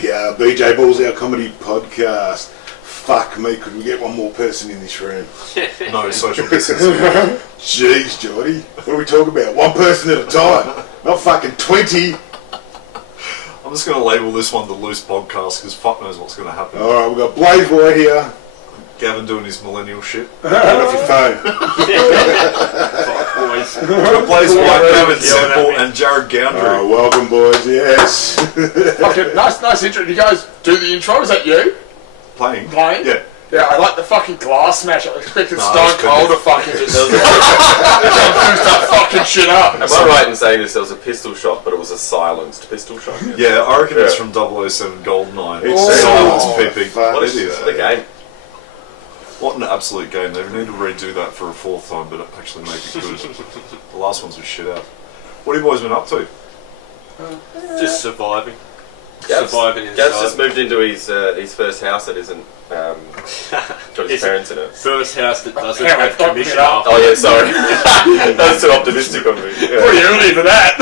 you. BJ Balls Our Comedy Podcast. Fuck me, could we get one more person in this room? No social distancing. Jeez, Jordy. What are we talking about? One person at a time. Not fucking 20. I'm just going to label this one the Loose Podcast because fuck knows what's going to happen. Alright, we've got Blaise Boy here. Gavin doing his millennial shit. Get off your phone. Fuck, boys. We've got Blaise Boy, Gavin Sempel and Jarryd Goundrey. Oh, welcome, boys. Yes. Fucking nice intro. Did you guys do the intro? Is that you? Playing? Yeah. Yeah, I like the fucking glass smash. I expected Stone Cold to fucking just start fucking shit up. Am I right in saying this? There was a pistol shot, but it was a silenced pistol shot. Yeah, I reckon it's from 007 Goldeneye. It's silenced PP. What is the game? What an absolute game. They need to redo that for a fourth time, but actually make it good. The last ones were shit out. What have you boys been up to? Just surviving. Gav's Surviving just moved into his first house that isn't got his parents in it. First house that doesn't have commission after. Oh yeah, sorry. That's too optimistic of me. Yeah. Pretty early for that.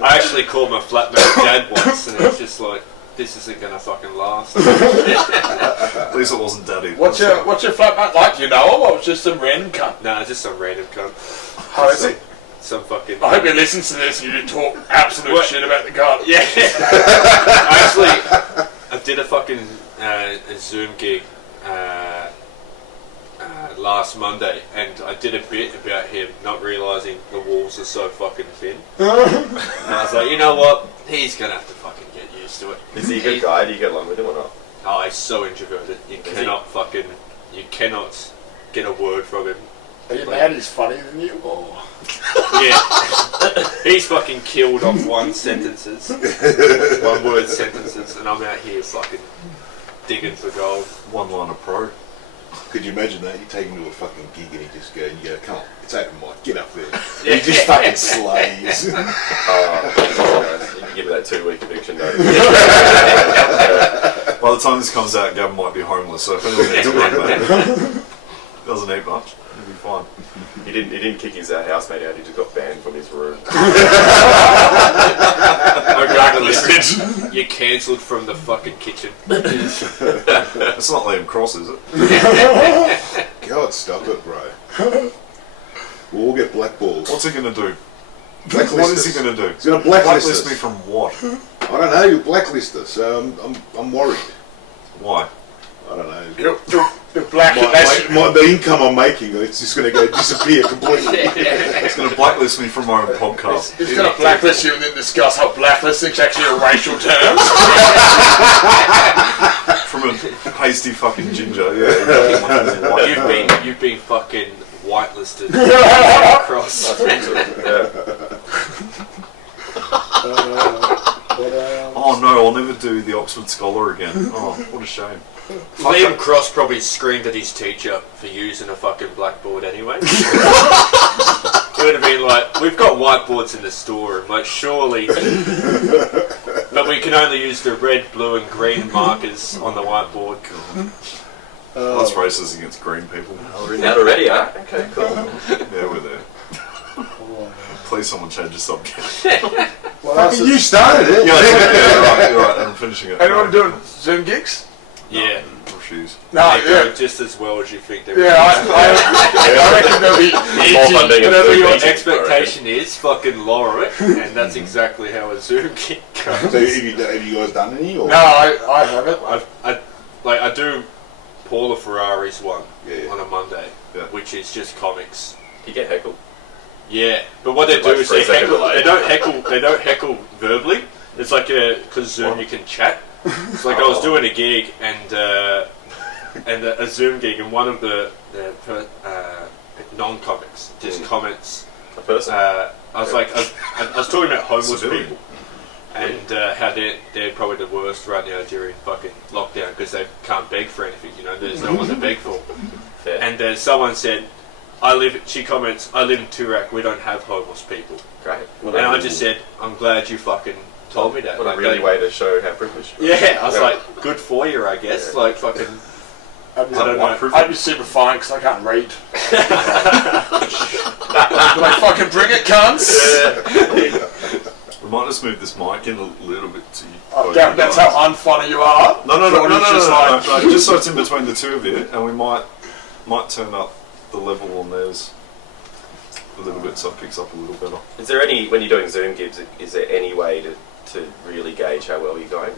I actually called my flatmate Dad once, and it's just like, this isn't gonna fucking last. At least it wasn't Daddy. What's your flatmate like? Do you know him, or was just some random cunt? Nah, just some random cunt. How is he? Some fucking... I hope he listens to this and you didn't talk absolute shit about the cunt. Yeah. I did a fucking a Zoom gig last Monday, and I did a bit about him not realising the walls are so fucking thin. And I was like, you know what? He's gonna have to fucking get used to it. Is he a good guy? Do you get along with him or not? Oh, he's so introverted. You cannot get a word from him. Are you mad he's funnier than you? Or? Yeah. He's fucking killed off one word sentences, and I'm out here fucking digging for gold. One-liner pro. Could you imagine that? You take him to a fucking gig and you just go, come on, it's open mic, get up there. Yeah. He just fucking slays. You can give me that 2-week eviction notice. By the time this comes out, Gavin might be homeless, so if anyone needs to run that, doesn't eat much. He'll be fine. He didn't kick his housemate out. He just got banned from his room. You're cancelled from the fucking kitchen. It's not Liam Cross, is it? God, stop it, bro. We'll all get blackballed. What's he going to do? Blacklist What is us. he going to do? He's going to blacklist Blacklist us. me from what? I don't know, you blacklist us. I'm worried. Why? I don't know. You're black. The income I'm making, it's just going to go disappear completely. He's going to blacklist me from my own podcast. He's going to blacklist you and then discuss how blacklisting's actually a racial term. From a pasty fucking ginger, yeah. You've been fucking whitelisted. Across. Oh no, I'll never do the Oxford Scholar again. Oh, what a shame. Liam Cross probably screamed at his teacher for using a fucking blackboard anyway. He would have been like, we've got whiteboards in the storeroom, like surely. But we can only use the red, blue and green markers on the whiteboard. That's racist against green people. Oh, we're in that already, huh? Okay, cool. Yeah, we're there. Please someone change the subject. Fucking you started it. Yeah, you're right, and I'm finishing it. Anyone doing Zoom gigs? Yeah. Refuse. No, They go just as well as you think they will. Yeah, I reckon they'll be easy. Whatever your expectation is, fucking lower it, and that's exactly how a Zoom gig goes. So have you guys done any? Or? No, I haven't. I do Paula Ferrari's one Yeah. on a Monday, Yeah. which is just comics. You get heckled. Yeah, but what they do Like is 3 second delay. they don't heckle verbally. It's like because Zoom you can chat. It's like I was doing a gig and a Zoom gig, and one of the non-comics just comments. A person. I was like, I was talking about homeless Civilian. people and how they're probably the worst right now during fucking lockdown because they can't beg for anything. You know, there's no one to beg for. Fair. And someone said, she comments, I live in Toorak, we don't have homeless people. Great. And I just said, I'm glad you fucking told me that. What like, a really way to show how privileged you are. Yeah, I was like, good for you, I guess. Yeah. Like, fucking, I don't know. I'd be super fine because I can't read. Like, fucking bring it, cunts. Yeah. might just move this mic in a little bit to you. Gavin, that's how unfunny you are. No, Jordy's just like- just so it's in between the two of you, and we might turn up the level on theirs a little bit so it picks up a little better. Is there any, when you're doing Zoom gigs, is there any way to really gauge how well you're going?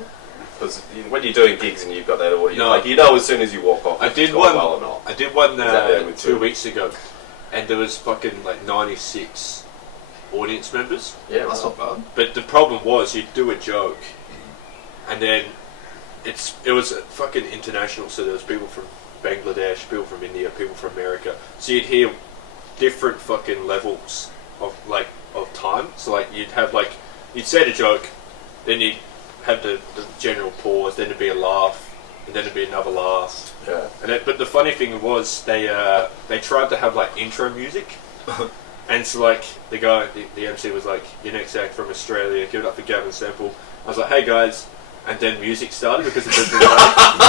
Because when you're doing gigs and you've got that audio, No. like you know as soon as you walk off, I if did it's gone one. well or not. I did one that there with 2 you? weeks ago, and there was fucking like 96 audience members. Yeah, That's well, not bad. But the problem was, you'd do a joke, and then it was fucking international. So there was people from Bangladesh, people from India, people from America. So you'd hear different fucking levels of time. So like you'd say the joke, then you'd have the general pause, then there'd be a laugh, and then there'd be another laugh. yeah. But the funny thing was they tried to have like intro music. And so like the MC was like, your next act from Australia, give it up for Gavin Sempel. I was like, hey guys, and then music started because it was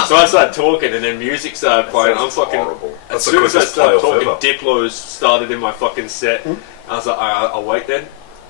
so I started talking and then music started playing. I'm fucking horrible. as That's the soon as I quickest started playoff talking, ever. Diplo's started in my fucking set. I was like, I'll wait then.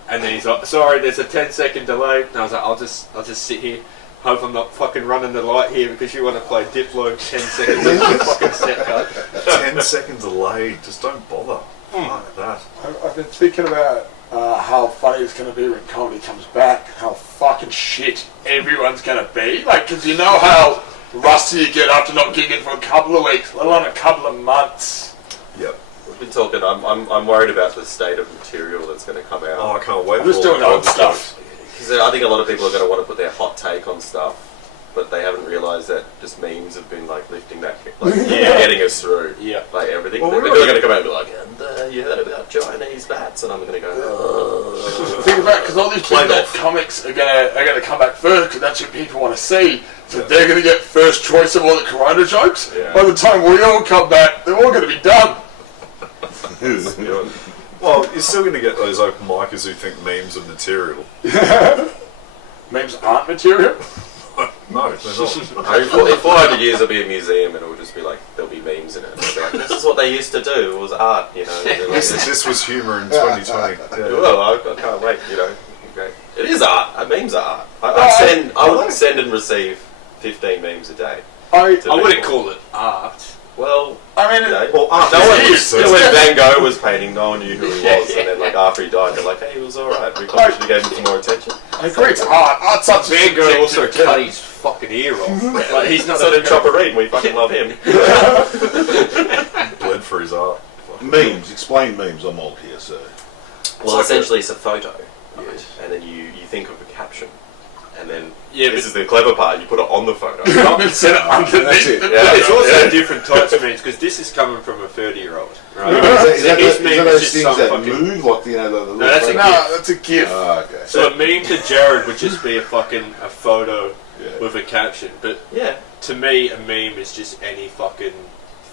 And then he's like, sorry, there's a 10-second delay. And I was like, I'll just sit here. Hope I'm not fucking running the light here because you want to play Diplo 10 seconds into the fucking set card. 10 seconds delayed. Just don't bother. Fuck that. I've been thinking about how funny it's going to be when comedy comes back, how fucking shit everyone's going to be. Like, because you know how rusty you get after not gigging for a couple of weeks, let alone a couple of months. Yep. We've been talking. I'm worried about the state of material that's going to come out. Oh, I can't wait I'm just for doing all old the stuff. Because I think a lot of people are going to want to put their hot take on stuff, but they haven't realised that just memes have been like lifting that, getting us through. Yeah. Like everything. Well, They're going to come out and be like, and you heard about Chinese bats, and I'm going to go. Think about because all these Play big off. comics are gonna come back first because that's what people want to see. So they're gonna get first choice of all the Corona jokes. Yeah. By the time we all come back, they're all gonna be done. Well, you're still going to get those open micers who think memes are material. Memes aren't material. No, they're not. In 400 years, there'll be a museum, and it'll just be like there'll be memes in it. They'll be like, this is what they used to do. It was art, you know. And they're like, This was humour in 2020. Yeah. well, I can't wait, you know. Okay. It is art. Memes are art. I would send and receive 15 memes a day. I wouldn't call it art. Well, I mean, you know, Well, art no one, is you know, when Van Gogh was painting, no one knew who he was, and then like after he died, they're like, hey, he was alright. We probably should have gave him some more attention. I agree. It's art. Art's such Van Gogh also subjective cut term. his fucking ear off. Like, he's not So a did Chopper Reed, and we fucking love him. bled for his art. Memes. Explain memes. I'm old here, so. Well, essentially, it's a photo, right? And then you think of a caption, and then this is the clever part. You put it on the photo. And set it underneath. That's it. the- Yeah. It's also different types of memes because this is coming from a 30-year-old, right? Is that His is meme that is those just things some that fucking- move? Like, you know, the little that's a photo- No, that's a gift. Ah, okay. So a meme to Jarryd would just be a photo Yeah. with a caption, but Yeah. to me, a meme is just any fucking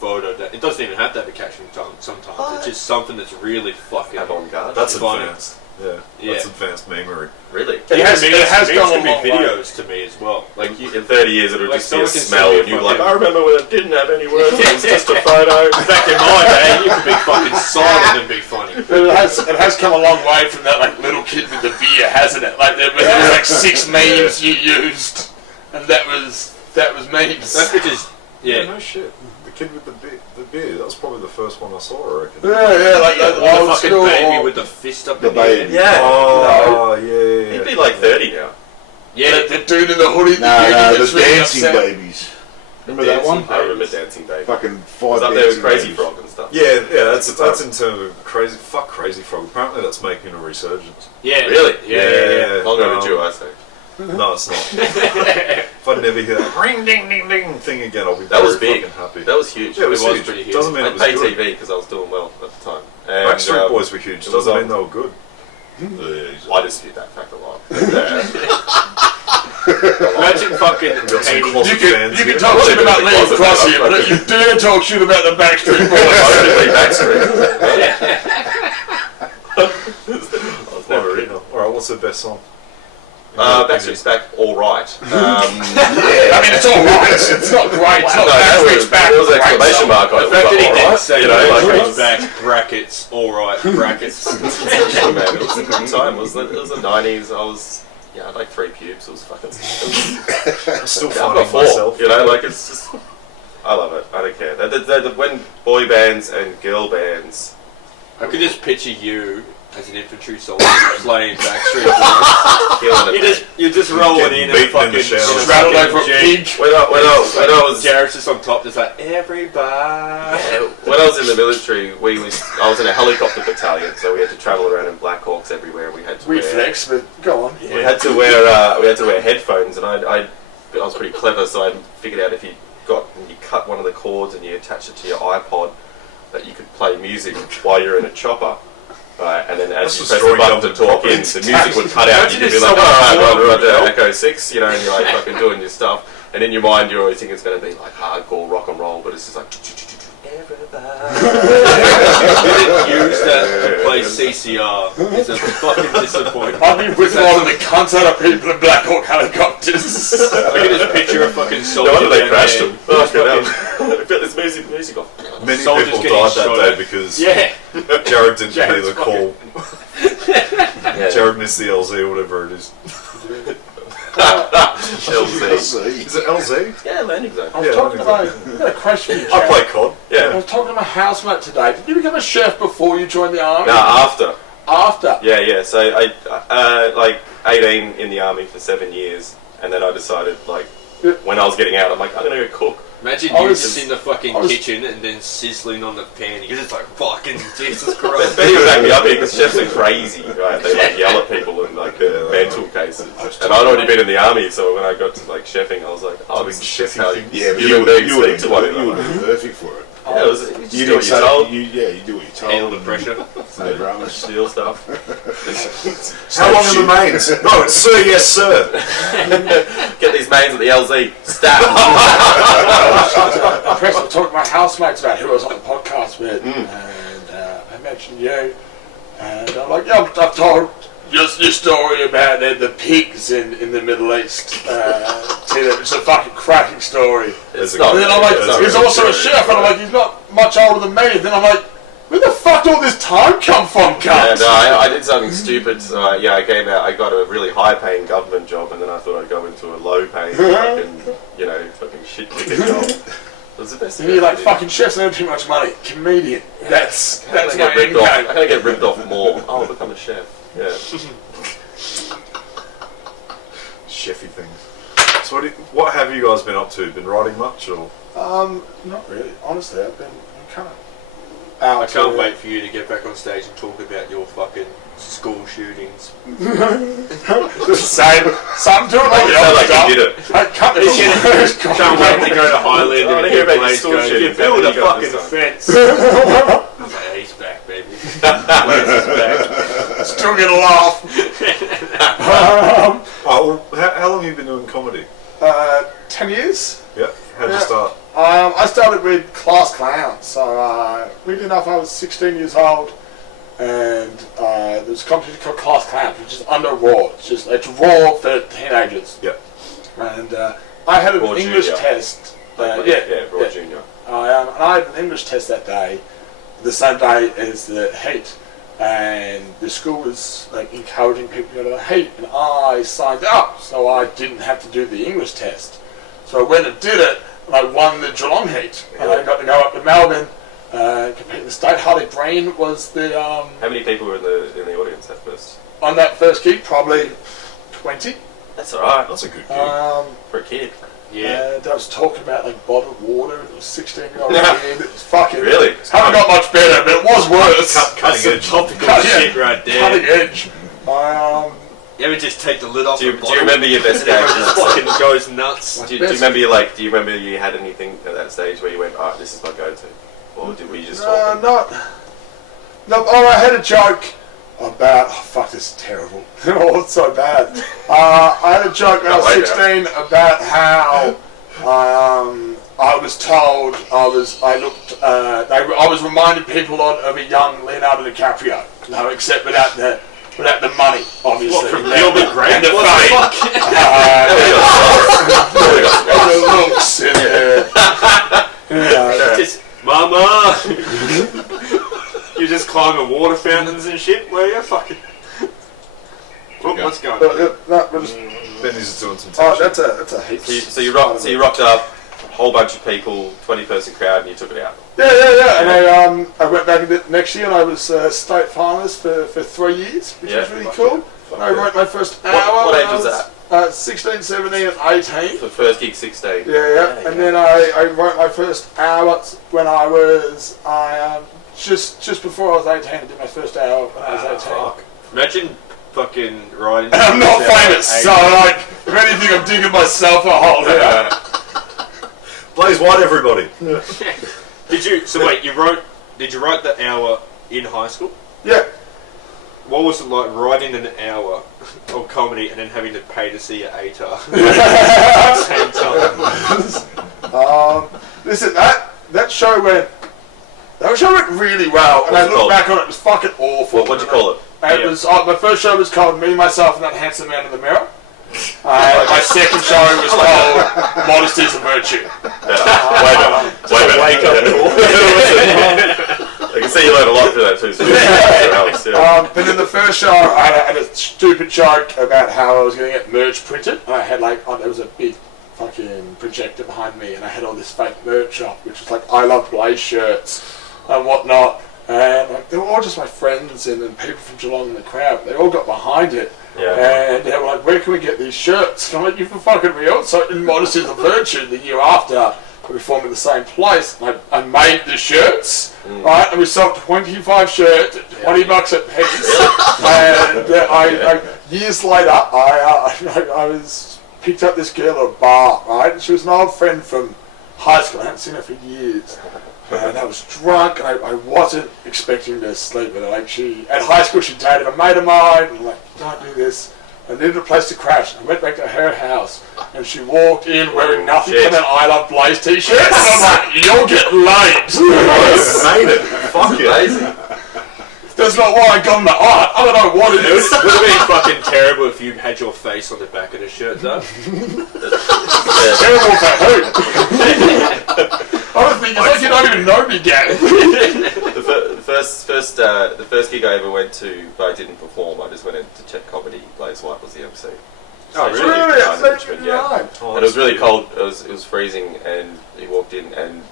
photo that it doesn't even have to have a caption. Sometimes it's just something that's really fucking Avant-garde. That's funny. advanced. Yeah, Yeah. that's advanced memery. Really? It has memes gone a can be long way. videos to me as well. Like you, In 30 years, it'll Like, just be a someone can smell, send me a and you're like, fucking- I remember when it didn't have any words, it was just a photo. back in my day, you could be fucking silent and be funny. But it has come a long way from that like little kid with the beer, hasn't it? Like there was like 6 memes you used, and that was memes. That's because No shit. The kid with the beer. That was probably the first one I saw, I reckon. Yeah, like the that old fucking school. baby with the fist up The in the air. baby. Yeah. Oh, yeah. He'd be like 30 now. Yeah, The dude in the hoodie. No, gets the really dancing upset. babies. Remember that one? I remember Dancing Baby. Fucking It 5 was up there with dancing Crazy babies. Frog and stuff. Yeah, that's in terms of crazy. Fuck Crazy Frog. Apparently, that's making a resurgence. yeah, Really? yeah. Long overdue, I say. No, it's not. If I never hear that ring ding ding ding thing again, I'll be That was very big. fucking happy. That was huge. Yeah, it was, was huge. pretty huge. Doesn't mean I it was paid good. TV because I was doing well at the time. And, Backstreet Boys were huge. it was Doesn't on- mean they were good. I dispute that fact a lot. Imagine fucking got some hating. closet fans You here. can talk shit about Liam Closet Cross fans, here, but you dare talk shit about the Backstreet Boys. Only Backstreet. I was never in. Alright, what's the best song? Backstreet's Back, all right. I mean, it's all right. It's not great. It's not Backstreet's Back. There was an great exclamation song. mark. The fact that he didn't say Backstreet's like, Back, brackets, alright, brackets. man, it was a good time. It was the 90s. I was, I had like 3 pubes. It was fucking. I'm still I've finding got 4. myself. Like it's just. I love it. I don't care. When boy bands and girl bands. I could just picture you as an infantry soldier playing Backstreet Boys. Killing it. You're just rolling in and Beaten in fucking the shower. Straddled over a pig. When I was Jarrod's just on top, just like everybody. when I was in the military, I was in a helicopter battalion, so we had to travel around in Black Hawks everywhere. We had to Reflex, but go on. We had to wear headphones, and I was pretty clever, so I figured out if you cut one of the cords and you attach it to your iPod, that you could play music while you're in a chopper. Right, and then as you press the button to talk in, the music would cut out. You could be like, right, Echo 6, and you're like fucking doing your stuff. And in your mind, you always think it's going to be like hardcore rock and roll, but it's just like. Everybody. You didn't use that to play CCR. It's a fucking disappointment. I've been with all of the concert of people in Black Hawk helicopters. I can just picture a fucking soldier. No wonder they crashed there. them. I felt this music off. Many Soldiers people getting died shot that day at. because Yeah. Jarryd didn't hear Jarrod's the call. Jarryd missed the LZ or whatever it is. LZ. Is it LZ? Yeah, landing zone. I was talking to I've got a question for you, I Jack. play COD. I Yeah. was talking to my housemate today. Did you become a chef before you joined the army? No, after. After? Yeah. So I like 18 in the army for 7 years, and then I decided when I was getting out, I'm like, I'm gonna go cook. Imagine I you was- just in the fucking I was- kitchen and then sizzling on the pan. You're just like, fucking Jesus Christ. But you back me up here because chefs are crazy, right? They yell at people in mental cases. And I'd already been in the army, so when I got to chefing, I was like, oh, this is just how Yeah, but human beings you would speak to one have another. been perfect for it. Yeah, you just You do do what you're told. you do what you're told. Handle the pressure. No drama. Steal stuff. How long are the mains? No, it's sir, yes sir. Get these mains at the LZ. Stab. Chris, I talked to my housemates about who I was on the podcast with, and I mentioned you, and I'm like, yeah, I've told your story about the pigs in the Middle East to them. It's a fucking cracking story. It's And then I'm like, it's he's not also a true. chef, and I'm like, he's not much older than me. And then I'm like, where the fuck did all this time come from, Yeah, cunt? no, I did something stupid. So I came out. I got a really high-paying government job, and then I thought I'd go into a low-paying, fucking shit-kicking job. It was the best. And you're like, fucking chefs don't have too much money. Comedian. That's I'm my gonna get ripped end off. game. I'm gonna get ripped off more. I'll become a chef. Yeah. Chefy things. So what have you guys been up to? Been writing much or? Not really. Honestly, I've been kind of out. I can't wait for you to get back on stage and talk about your fucking school shootings. The same. Some do it like You sound like you did it. I can't Can't wait to go to Highland I wanna and hear hear about your Blaise school go, you shootings. build a You got fucking this fence. I'm like, yeah, he's back, baby. Blaise is back. Still get a laugh. Oh, well, how long have you been doing comedy? 10 years. Yeah. How'd you Yeah. start? I started with Class Clowns. So, weirdly enough, I was 16 years old, and there was a competition called Class Clowns, which is under Raw. It's Raw for teenagers. Yeah. And I had an Raw English Junior. test. Raw Yeah. Junior. And I had an English test that day, the same day as the heat, and the school was like encouraging people to go to the heat, and I signed up, so I didn't have to do the English test. So I went and did it, and I won the Geelong heat, and I got to go up to Melbourne, compete in the state. Harley Breen was the How many people were in the audience at first? on that first gig, probably 20. That's alright. That's a good gig. For a kid. Yeah. And I was talking about like bottled water, and it was 16-year-old kid. It was fucking. Really? Haven't got much better, but it was worse. Cutting That's some edge. topical Yeah. shit right Cutting there. edge. You ever just take the lid off Do you the bottle? remember your best and everyone gag? just fucking goes nuts. Do you remember you had anything at that stage where you went, alright, this is my go-to? Or were you just talking? No. Oh, I had a joke about. Oh, fuck, this is terrible. Oh, it's so bad. I had a joke when I was 16 about how I was told I was reminding people of a young Leonardo DiCaprio. No, except without the without the money, obviously. What, from Gilbert Grape? And the What the fame. fuck? And the looks. And, Just, Mama! You just climbing water fountains and shit? Where you fucking... What's going on? Benny's just doing some oh, touch. that's a heap. So you rocked up, a whole bunch of people, 20-person crowd, and you took it out. Yeah. And I went back the next year and I was state finalist for 3 years, which was really cool. I wrote my first hour. What age was that? 16, 17 and 18. The first gig, 16. Yeah. And then I wrote my first hour when I was just before I was 18. I did my first hour when I was 18. Fuck. Imagine fucking riding... And I'm not famous, so like, if anything, I'm digging myself a hole here. Blaise, white everybody. Did you write the hour in high school? Yeah. What was it like writing an hour of comedy and then having to pay to see your ATAR at the same time? Listen, that show went really well, and I look back on it, it was fucking awful. What'd you call it? And it was my first show was called Me, Myself, and That Handsome Man in the Mirror. My second show was called Modesty is a Virtue. Wait a minute. I can see you learned a lot through that too. So but in the first show, I had a stupid joke about how I was going to get merch printed. And I had there was a big fucking projector behind me, and I had all this fake merch up, which was like I Love Blaise shirts and whatnot. And they were all just my friends and people from Geelong in the crowd. They all got behind it. Yeah. And they were like, where can we get these shirts? And I'm like, you for fucking real? So in Modesty is a Virtue, the year after, we performed in the same place. And I made the shirts, right? And we sold 25 shirts at $20 a piece. And years later, I was picked up this girl at a bar, right? And she was an old friend from high school. I hadn't seen her for years. And I was drunk, and I wasn't expecting to sleep with her. Like at high school, she dated a mate of mine, and I'm like, don't do this. I needed a place to crash. I went back to her house, and she walked in wearing nothing but an I Love Blaise t-shirt. And I'm like, you'll get laid. Made it. Fuck it. Amazing. That's not why I got in the art. I don't know what it is. It would have been fucking terrible if you had your face on the back of the shirt, though. Terrible for who? I don't think it's like you don't even know me, Gavin. The first gig I ever went to, but I didn't perform. I just went in to check comedy. Blaise White was the MC. Oh, So really? in Richmond, yeah. Oh, And it was really cold. It was freezing, and he walked in, and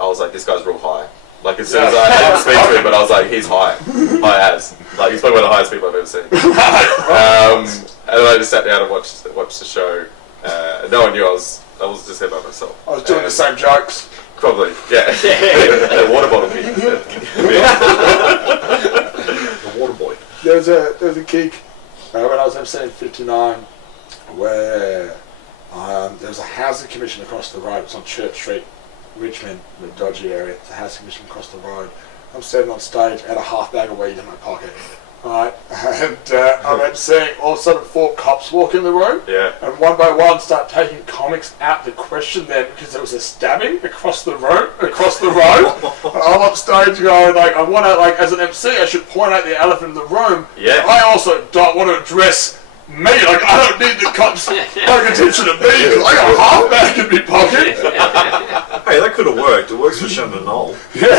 I was like, "This guy's real high." Like as soon as I didn't speak to him, but I was like, "He's high as." Like he's probably one of the highest people I've ever seen. And I just sat down and watched the show. No one knew I was just there by myself. I was doing the same jokes. Probably, yeah. And a water bottle. the water boy. There was a gig when I was MC in 59 where there was a housing commission across the road. It was on Church Street, Richmond, the dodgy area. It's a housing commission across the road. I'm standing on stage, had a half bag of weed in my pocket. Right, and I'm emceeing. All of a sudden, 4 cops walk in the room, and one by one start taking comics out to question them because there was a stabbing across the road. And I'm up stage going like, I want to as an MC, I should point out the elephant in the room. Yeah. I also don't want to address me. Like I don't need the cops paying attention to me because I got a half bag in my pocket. Hey, that could have worked. It works for Shannon Knoll. I think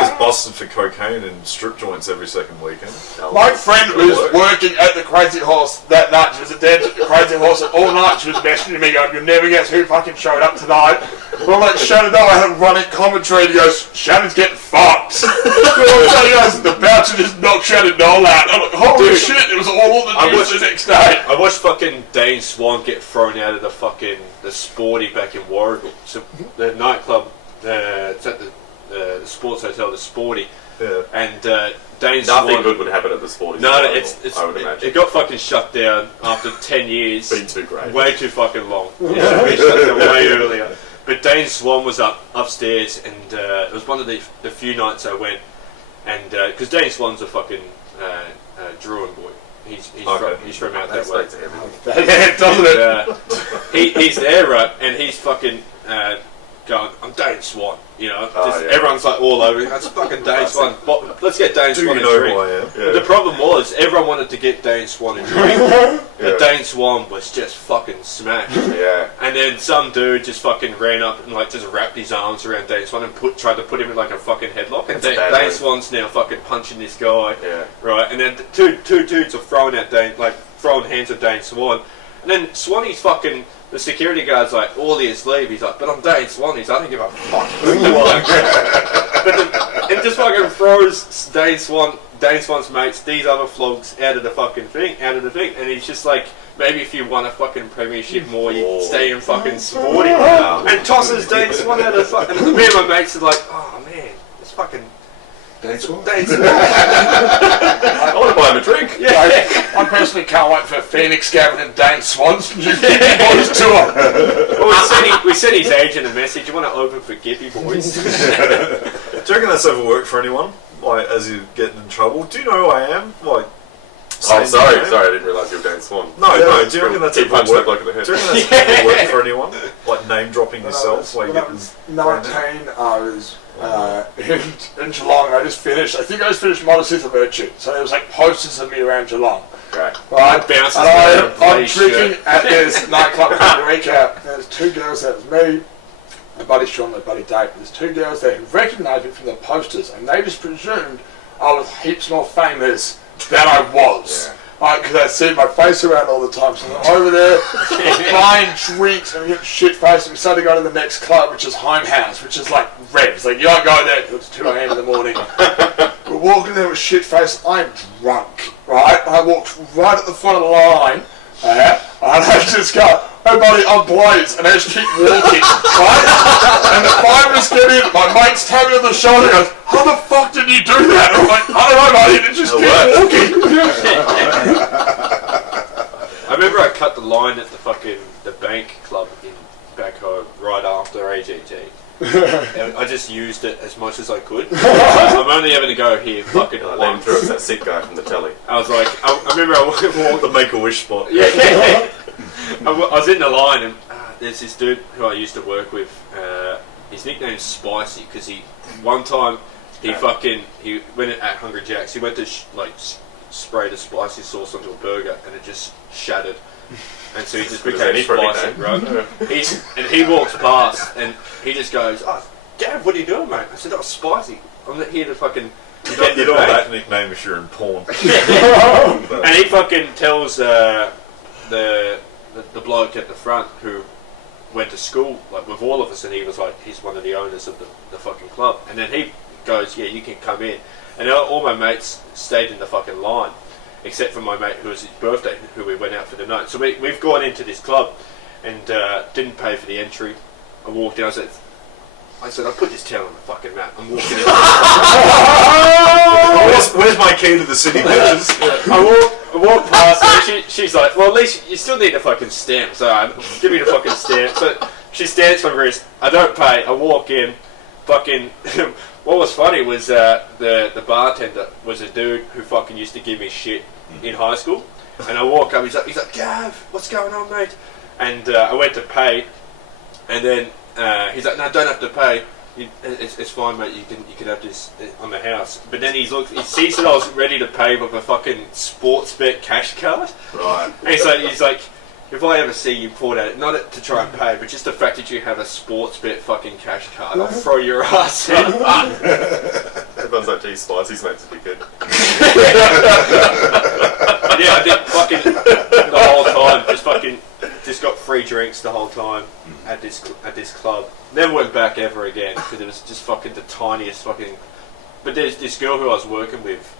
it's busted for cocaine and strip joints every second weekend. My friend was working at the Crazy Horse that night. She was a dance at the Crazy Horse, and all night she was messaging me going, "You'll never guess who fucking showed up tonight." Well, like Shannon Knoll, I had a running commentary. And he goes, "Shannon's getting fucked." So I'm telling you guys, the bouncer just knocked Shannon Knoll out. I'm like, "Holy shit!" It was all on the news the next day. I watched fucking Dane Swan get thrown out of the Sporty back in Warragul. So the nightclub, it's at the sports hotel, the Sporty. Yeah. And Dane Swan... Nothing good would happen at the Sporty. No, I would imagine. It got fucking shut down after 10 years. Been too great. Way too fucking long. It should be shut down way earlier. But Dane Swan was upstairs, and it was one of the few nights I went, and because Dane Swan's a fucking Druin boy. He's from out that way. Yeah, doesn't it? He's there, right? And he's fucking going, I'm Dane Swan, you know. Oh, yeah. Everyone's like all over. That's fucking Dane Swan. But let's get Dane Do Swan you a know drink. who I am? But the problem was, everyone wanted to get Dane Swan a drink. Yeah. But Dane Swan was just fucking smashed. Yeah. And then some dude just fucking ran up and like just wrapped his arms around Dane Swan and tried to put him in like a fucking headlock. And That's a bad Dane move. Swan's now fucking punching this guy. Yeah. Right, and then two dudes are throwing at Dane, like throwing hands at Dane Swan. And then Swanee's fucking, the security guard's like, all his leave. He's like, but I'm Dane Swan. He's like, I don't give a fuck who you are. And just fucking throws Dane Swan's mates, these other flogs, out of the thing. And he's just like, maybe if you won a fucking premiership more, you'd stay in fucking sporting. And tosses Dane Swan out of fucking, and me and my mates are like, oh man, it's fucking Dane Swan? Dane Swan. I want to buy him a drink. Yeah. I personally can't wait for Phoenix, Gavin and Dane Swans to just get the boys tour. Well, we sent his agent a message. You want to open for Gippy, boys? Do you reckon that's ever worked for anyone? Like, as you're getting in trouble? Do you know who I am? Like, Oh, sorry, name? I didn't realise you were Dane Swan. No, no. Do you reckon that's He ever punched that worked? bloke in the head. Do you reckon that's ever worked for anyone? Like name dropping yourself while When you're I getting. was 19, I was in Geelong. I just finished Model City Virtue. So there was like posters of me around Geelong. Great. Right? Bounces And down a I'm bloody drinking shirt. at this nightclub called Eureka. There's two girls there. It was me, my buddy Sean, my buddy Dave. There's two girls there who recognised me from the posters, and they just presumed I was heaps more famous than I was. Yeah. Because I see my face around all the time. So I'm over there buying drinks and getting shit faced. And we started to go to the next club, which is Home House, which is like Revs. Like, you don't go there because it's 2 a.m. in the morning. We're walking there with shit faced. I'm drunk, right? I walked right at the front of the line, and I just go, hey buddy, I'm Blaise, and I just keep walking, right? And the 5 of us get in, my mate's tapping me on the shoulder and goes, how the fuck did you do that? And I'm like, I don't know buddy, and just keep walking. I remember I cut the line at the bank club back home right after AGT. And I just used it as much as I could. I'm only ever to go here fucking Then once. threw us that sick guy from the telly. I was like, I remember I walked The Make-A-Wish spot. Yeah, I was in the line and there's this dude who I used to work with. His nickname's Spicy because one time he went at Hungry Jack's. He went to spray the spicy sauce onto a burger and it just shattered. And so he just Good as became any for a spicy, nickname. right? And he walks past and he just goes, "Oh, Gav, what are you doing, mate?" I said, "Oh, Spicy. I'm not here to fucking." You don't have that nickname if you're in porn. And he fucking tells the bloke at the front who went to school like with all of us, and he was like, he's one of the owners of the fucking club. And then he goes, "Yeah, you can come in." And all my mates stayed in the fucking line, except for my mate who was his birthday, who we went out for the night. So we've gone into this club and didn't pay for the entry. I walked in, I said, "I put this town on the fucking map. I'm walking in." Where's my key to the city, bitches? I walk past her, and she's like, "Well, at least you still need a fucking stamp, so give me the fucking stamp." So she stamps my wrist. I don't pay. I walk in, fucking. What was funny was the bartender was a dude who fucking used to give me shit in high school, and I walk up. He's like, "Gav, what's going on, mate?" And I went to pay, and then he's like, "No, don't have to pay. It's fine, mate. You can have this on the house." But then he sees that I was ready to pay with a fucking sports bet cash card. Right. And he's like, "If I ever see you pull that, not to try and pay, but just the fact that you have a sports bet fucking cash card, I'll throw your ass out." Everyone's like, geez, Spicy's mates would be good. Yeah, I did fucking the whole time. Just got free drinks the whole time at this club. Never went back ever again because it was just fucking the tiniest fucking. But there's this girl who I was working with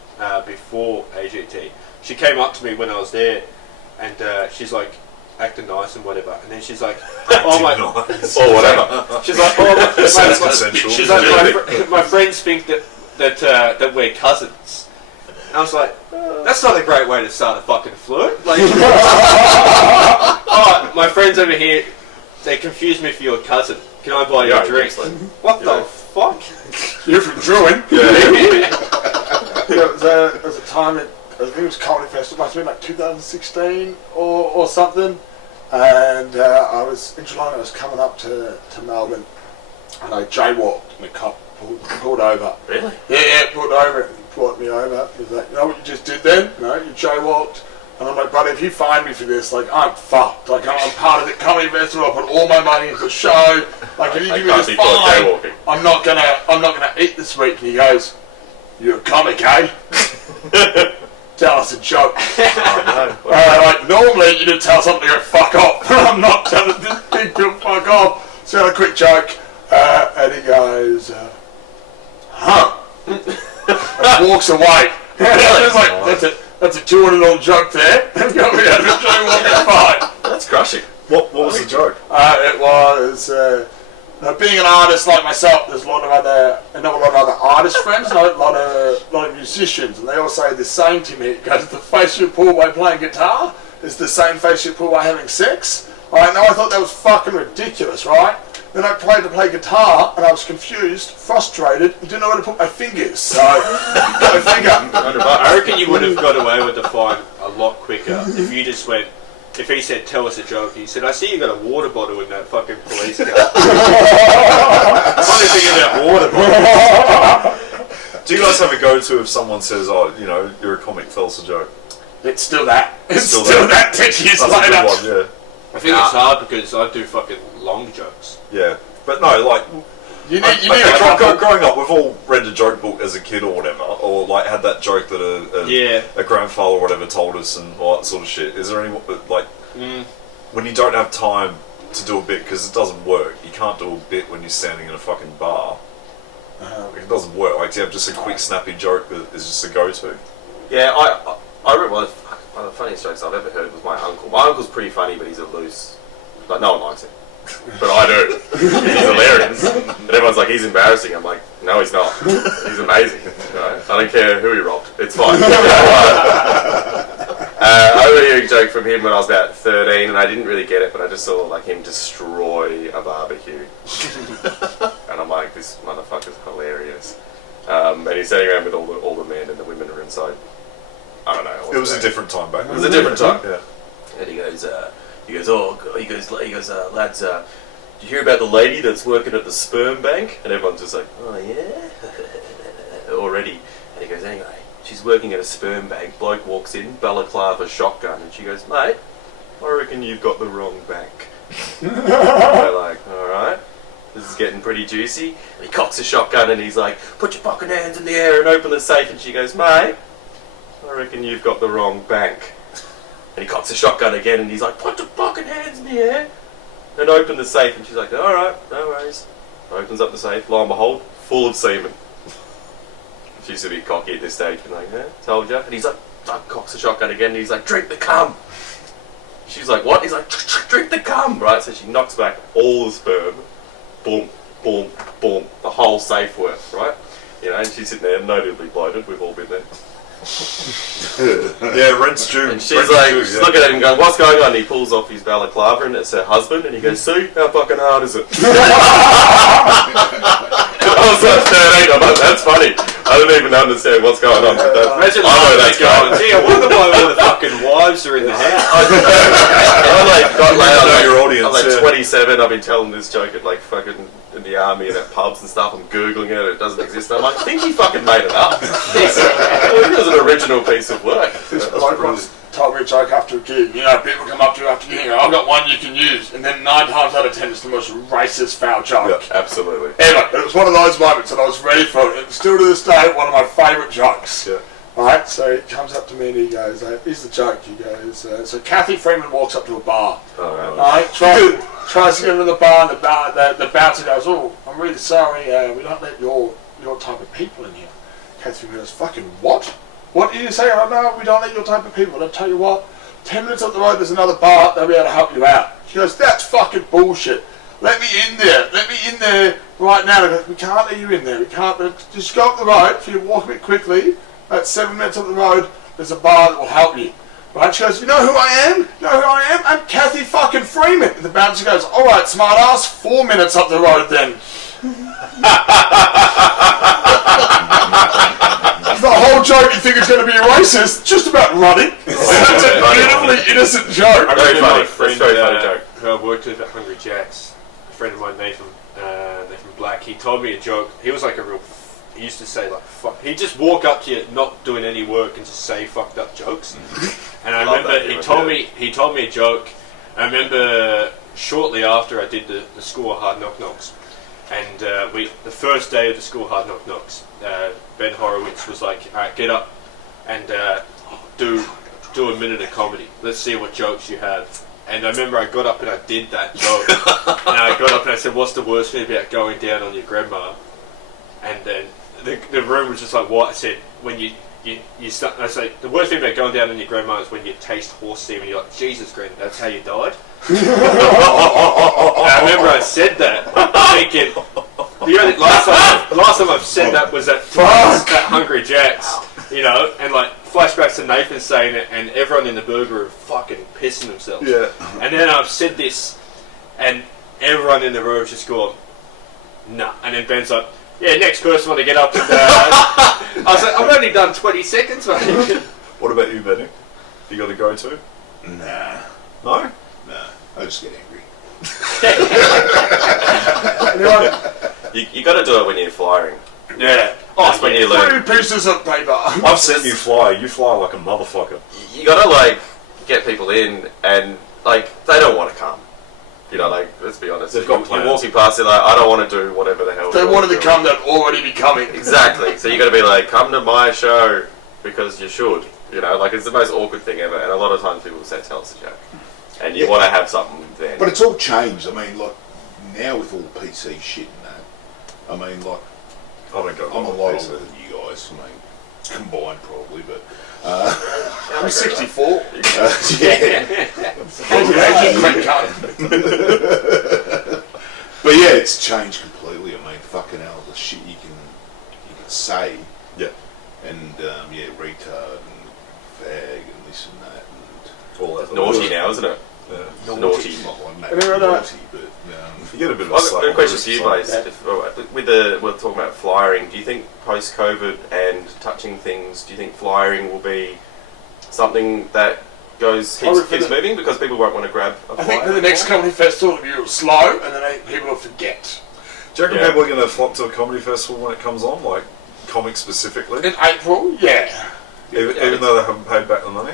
before AGT. She came up to me when I was there, and she's like acting nice and whatever. And then she's like, "Oh my," Nice. Or whatever. she's like, "Oh Sounds my," consensual. she's like, my friends think that we're cousins." And I was like, "That's not a great way to start a fucking flirt." Like, "Oh, my friends over here, they confuse me for your cousin. Can I buy you a drink?" What the fuck? You're from Druin. There was a time at, I think it was Comedy Festival, must have been like 2016 or something, and I was in Geelong. I was coming up to Melbourne, and I jaywalked, and the cop pulled over. Really? Yeah, pulled over, and he brought me over. He's like, you know what you just did then? No, you jaywalked. And I'm like, buddy, if you find me for this, like, I'm fucked. Like, I'm part of the comedy festival. I put all my money into the show. Like, if you give me this fine, I'm not gonna eat this week. And he goes, you're a comic, eh? Tell us a joke. Oh, no. Like, normally you just tell something to go fuck off. I'm not telling this big to fuck off. So I had a quick joke, and he goes, huh? And walks away. It's like, that's a $200 joke there. Got me out of a jaywalking fine. That's crushing. What was the joke? It was being an artist like myself. There's a lot of other artist friends, a lot of musicians, and they all say the same to me. It goes, the face you pull by playing guitar is the same face you pull by having sex. Right now, I thought that was fucking ridiculous, right? Then I tried to play guitar, and I was confused, frustrated, and didn't know where to put my fingers. So, got my finger. I reckon you would have got away with the fine a lot quicker if you just went. If he said, tell us a joke, he said, I see you got a water bottle in that fucking police car. Funny thing about water bottles. Do you guys have a go-to if someone says, oh, you know, you're a comic, tell us a joke? It's still that. It's still that 10 years That's later. a good one, yeah. I think it's hard because I do fucking long jokes. Yeah. But no, like... You need a couple. Growing up, we've all read a joke book as a kid or whatever, or like had that joke that a grandfather or whatever told us and all that sort of shit. Is there any like when you don't have time to do a bit because it doesn't work? You can't do a bit when you're standing in a fucking bar. It doesn't work. Like, do you have just a quick snappy joke that is just a go-to? Yeah, I remember one of the funniest jokes I've ever heard was my uncle. My uncle's pretty funny, but he's a loose. Like, no one likes him. But I do. He's hilarious. And everyone's like, he's embarrassing. I'm like, no, he's not. He's amazing. You know? I don't care who he robbed. It's fine. I remember hearing a joke from him when I was about 13, and I didn't really get it, but I just saw like him destroy a barbecue. And I'm like, this motherfucker's hilarious. And he's standing around with all the men, and the women are inside. I don't know. It was a different time back then. It was a different time. Yeah. And he goes, lads, did you hear about the lady that's working at the sperm bank? And everyone's just like, oh yeah, already. And he goes, anyway, she's working at a sperm bank. Bloke walks in, balaclava, shotgun, and she goes, mate, I reckon you've got the wrong bank. They're like, all right, this is getting pretty juicy. And he cocks a shotgun and he's like, put your fucking hands in the air and open the safe. And she goes, mate, I reckon you've got the wrong bank. And he cocks a shotgun again and he's like, put your fucking hands in the air and open the safe. And she's like, alright, no worries. Opens up the safe, lo and behold, full of semen. She used to be cocky at this stage, and like, yeah, told ya. And he's like, cocks a shotgun again and he's like, drink the cum. She's like, what? He's like, drink the cum, right? So she knocks back all the sperm. Boom, boom, boom. The whole safe worth, right? You know, and she's sitting there notably bloated. We've all been there. Yeah, rent's due. And she's looking at him going, what's going on? And he pulls off his balaclava and it's her husband and he goes, Sue, how fucking hard is it? I was like 13, I'm like, that's funny. I don't even understand what's going on. Imagine that's going, gee, I wonder why all the fucking wives are in the house. I'm like, your audience. I'm like 27, I've been telling this joke at like fucking in the army and at pubs and stuff. I'm Googling it doesn't exist. I'm like, I think he fucking made it up. It was an original piece of work. This bloke once told me a joke after a gig. You know, people come up to you after a gig and go, I've got one you can use. And then 9 times out of 10, it's the most racist, foul joke. Yeah, absolutely. Ever. It was one of those moments and I was ready for it. It's still to this day one of my favourite jokes. Yeah. Right, so he comes up to me and he goes, here's the joke. He goes, so Kathy Freeman walks up to a bar. Oh, right, tries to get into the bar and the bouncer goes, oh, I'm really sorry, we don't let your type of people in here. Kathy Freeman goes, fucking what? What did you say? Oh, no, we don't let your type of people. I'll tell you what, 10 minutes up the road there's another bar, they'll be able to help you out. She goes, that's fucking bullshit. Let me in there right now. Goes, we can't let you in there. We can't. Just go up the road. If you walk a bit quickly, about 7 minutes up the road, there's a bar that will help you. Right? She goes, you know who I am? You know who I am? I'm Kathy fucking Freeman. And the bouncer goes, all right, smart ass, 4 minutes up the road then. The whole joke you think is going to be racist, just about running. That's a beautifully innocent joke. I Very remember funny. my friend Very funny joke. who I worked with at Hungry Jack's. friend of mine, Nathan Black, he told me a joke. He was like he used to say like fuck. He'd just walk up to you, not doing any work, and just say fucked up jokes. And I remember he told me a joke. I remember shortly after I did the School of Hard Knock Knocks, and the first day of the School of Hard Knock Knocks, Ben Horowitz was like, all right, get up and do a minute of comedy. Let's see what jokes you have. And I remember I got up and I did that joke. And I got up and I said, what's the worst thing about going down on your grandma? And then the room was just like, what? I said, when you start, I say, the worst thing about going down on your grandma is when you taste horse steam and you're like, Jesus, Granny, that's how you died? And I remember I said that, thinking, the only last time I've said that was at Hungry Jack's, you know, and like flashbacks to Nathan saying it, and everyone in the burger are fucking pissing themselves. Yeah. And then I've said this, and everyone in the room's just gone, nah. And then Ben's like, yeah, next person want to get up and I was like, I've only done 20 seconds, mate. What about you, Benny? You got to go to? Nah. No? Nah. I just get angry. You got to do it when you're flying. Yeah. That's when you learn. 3 pieces of paper. I've seen you fly. You fly like a motherfucker. You got to like get people in, and like they don't want to come. You know, like let's be honest. They've got You're plans. walking past, they're like, I don't want to do whatever the hell. If they wanted to come, they'd already be coming. Exactly. So you got to be like, come to my show because you should. You know, like it's the most awkward thing ever, and a lot of times people say, tell us a joke, and you want to have something then. But it's all changed. I mean, like, now with all the PC shit and that, I mean, like, I don't go. I'm a lot older than you guys. I mean, combined probably, but... I'm 64. yeah. But yeah, it's changed completely. I mean, fucking hell, the shit you can say. Yeah. And, yeah, retard and fag and this and that. And All that. Naughty now, isn't it? Yeah. Naughty. Not like Naughty, but... You get a bit of a I've slap got a on question the for you, wrist, Blaise. We're talking about flyering. Do you think post-COVID and touching things, do you think flyering will be something that keeps moving because people won't want to grab a flyer? I think for the next comedy festival it'll be slow, and then people will forget. Do you reckon people are going to flock to a comedy festival when it comes on, like comics specifically? In April, yeah. Even though they haven't paid back the money?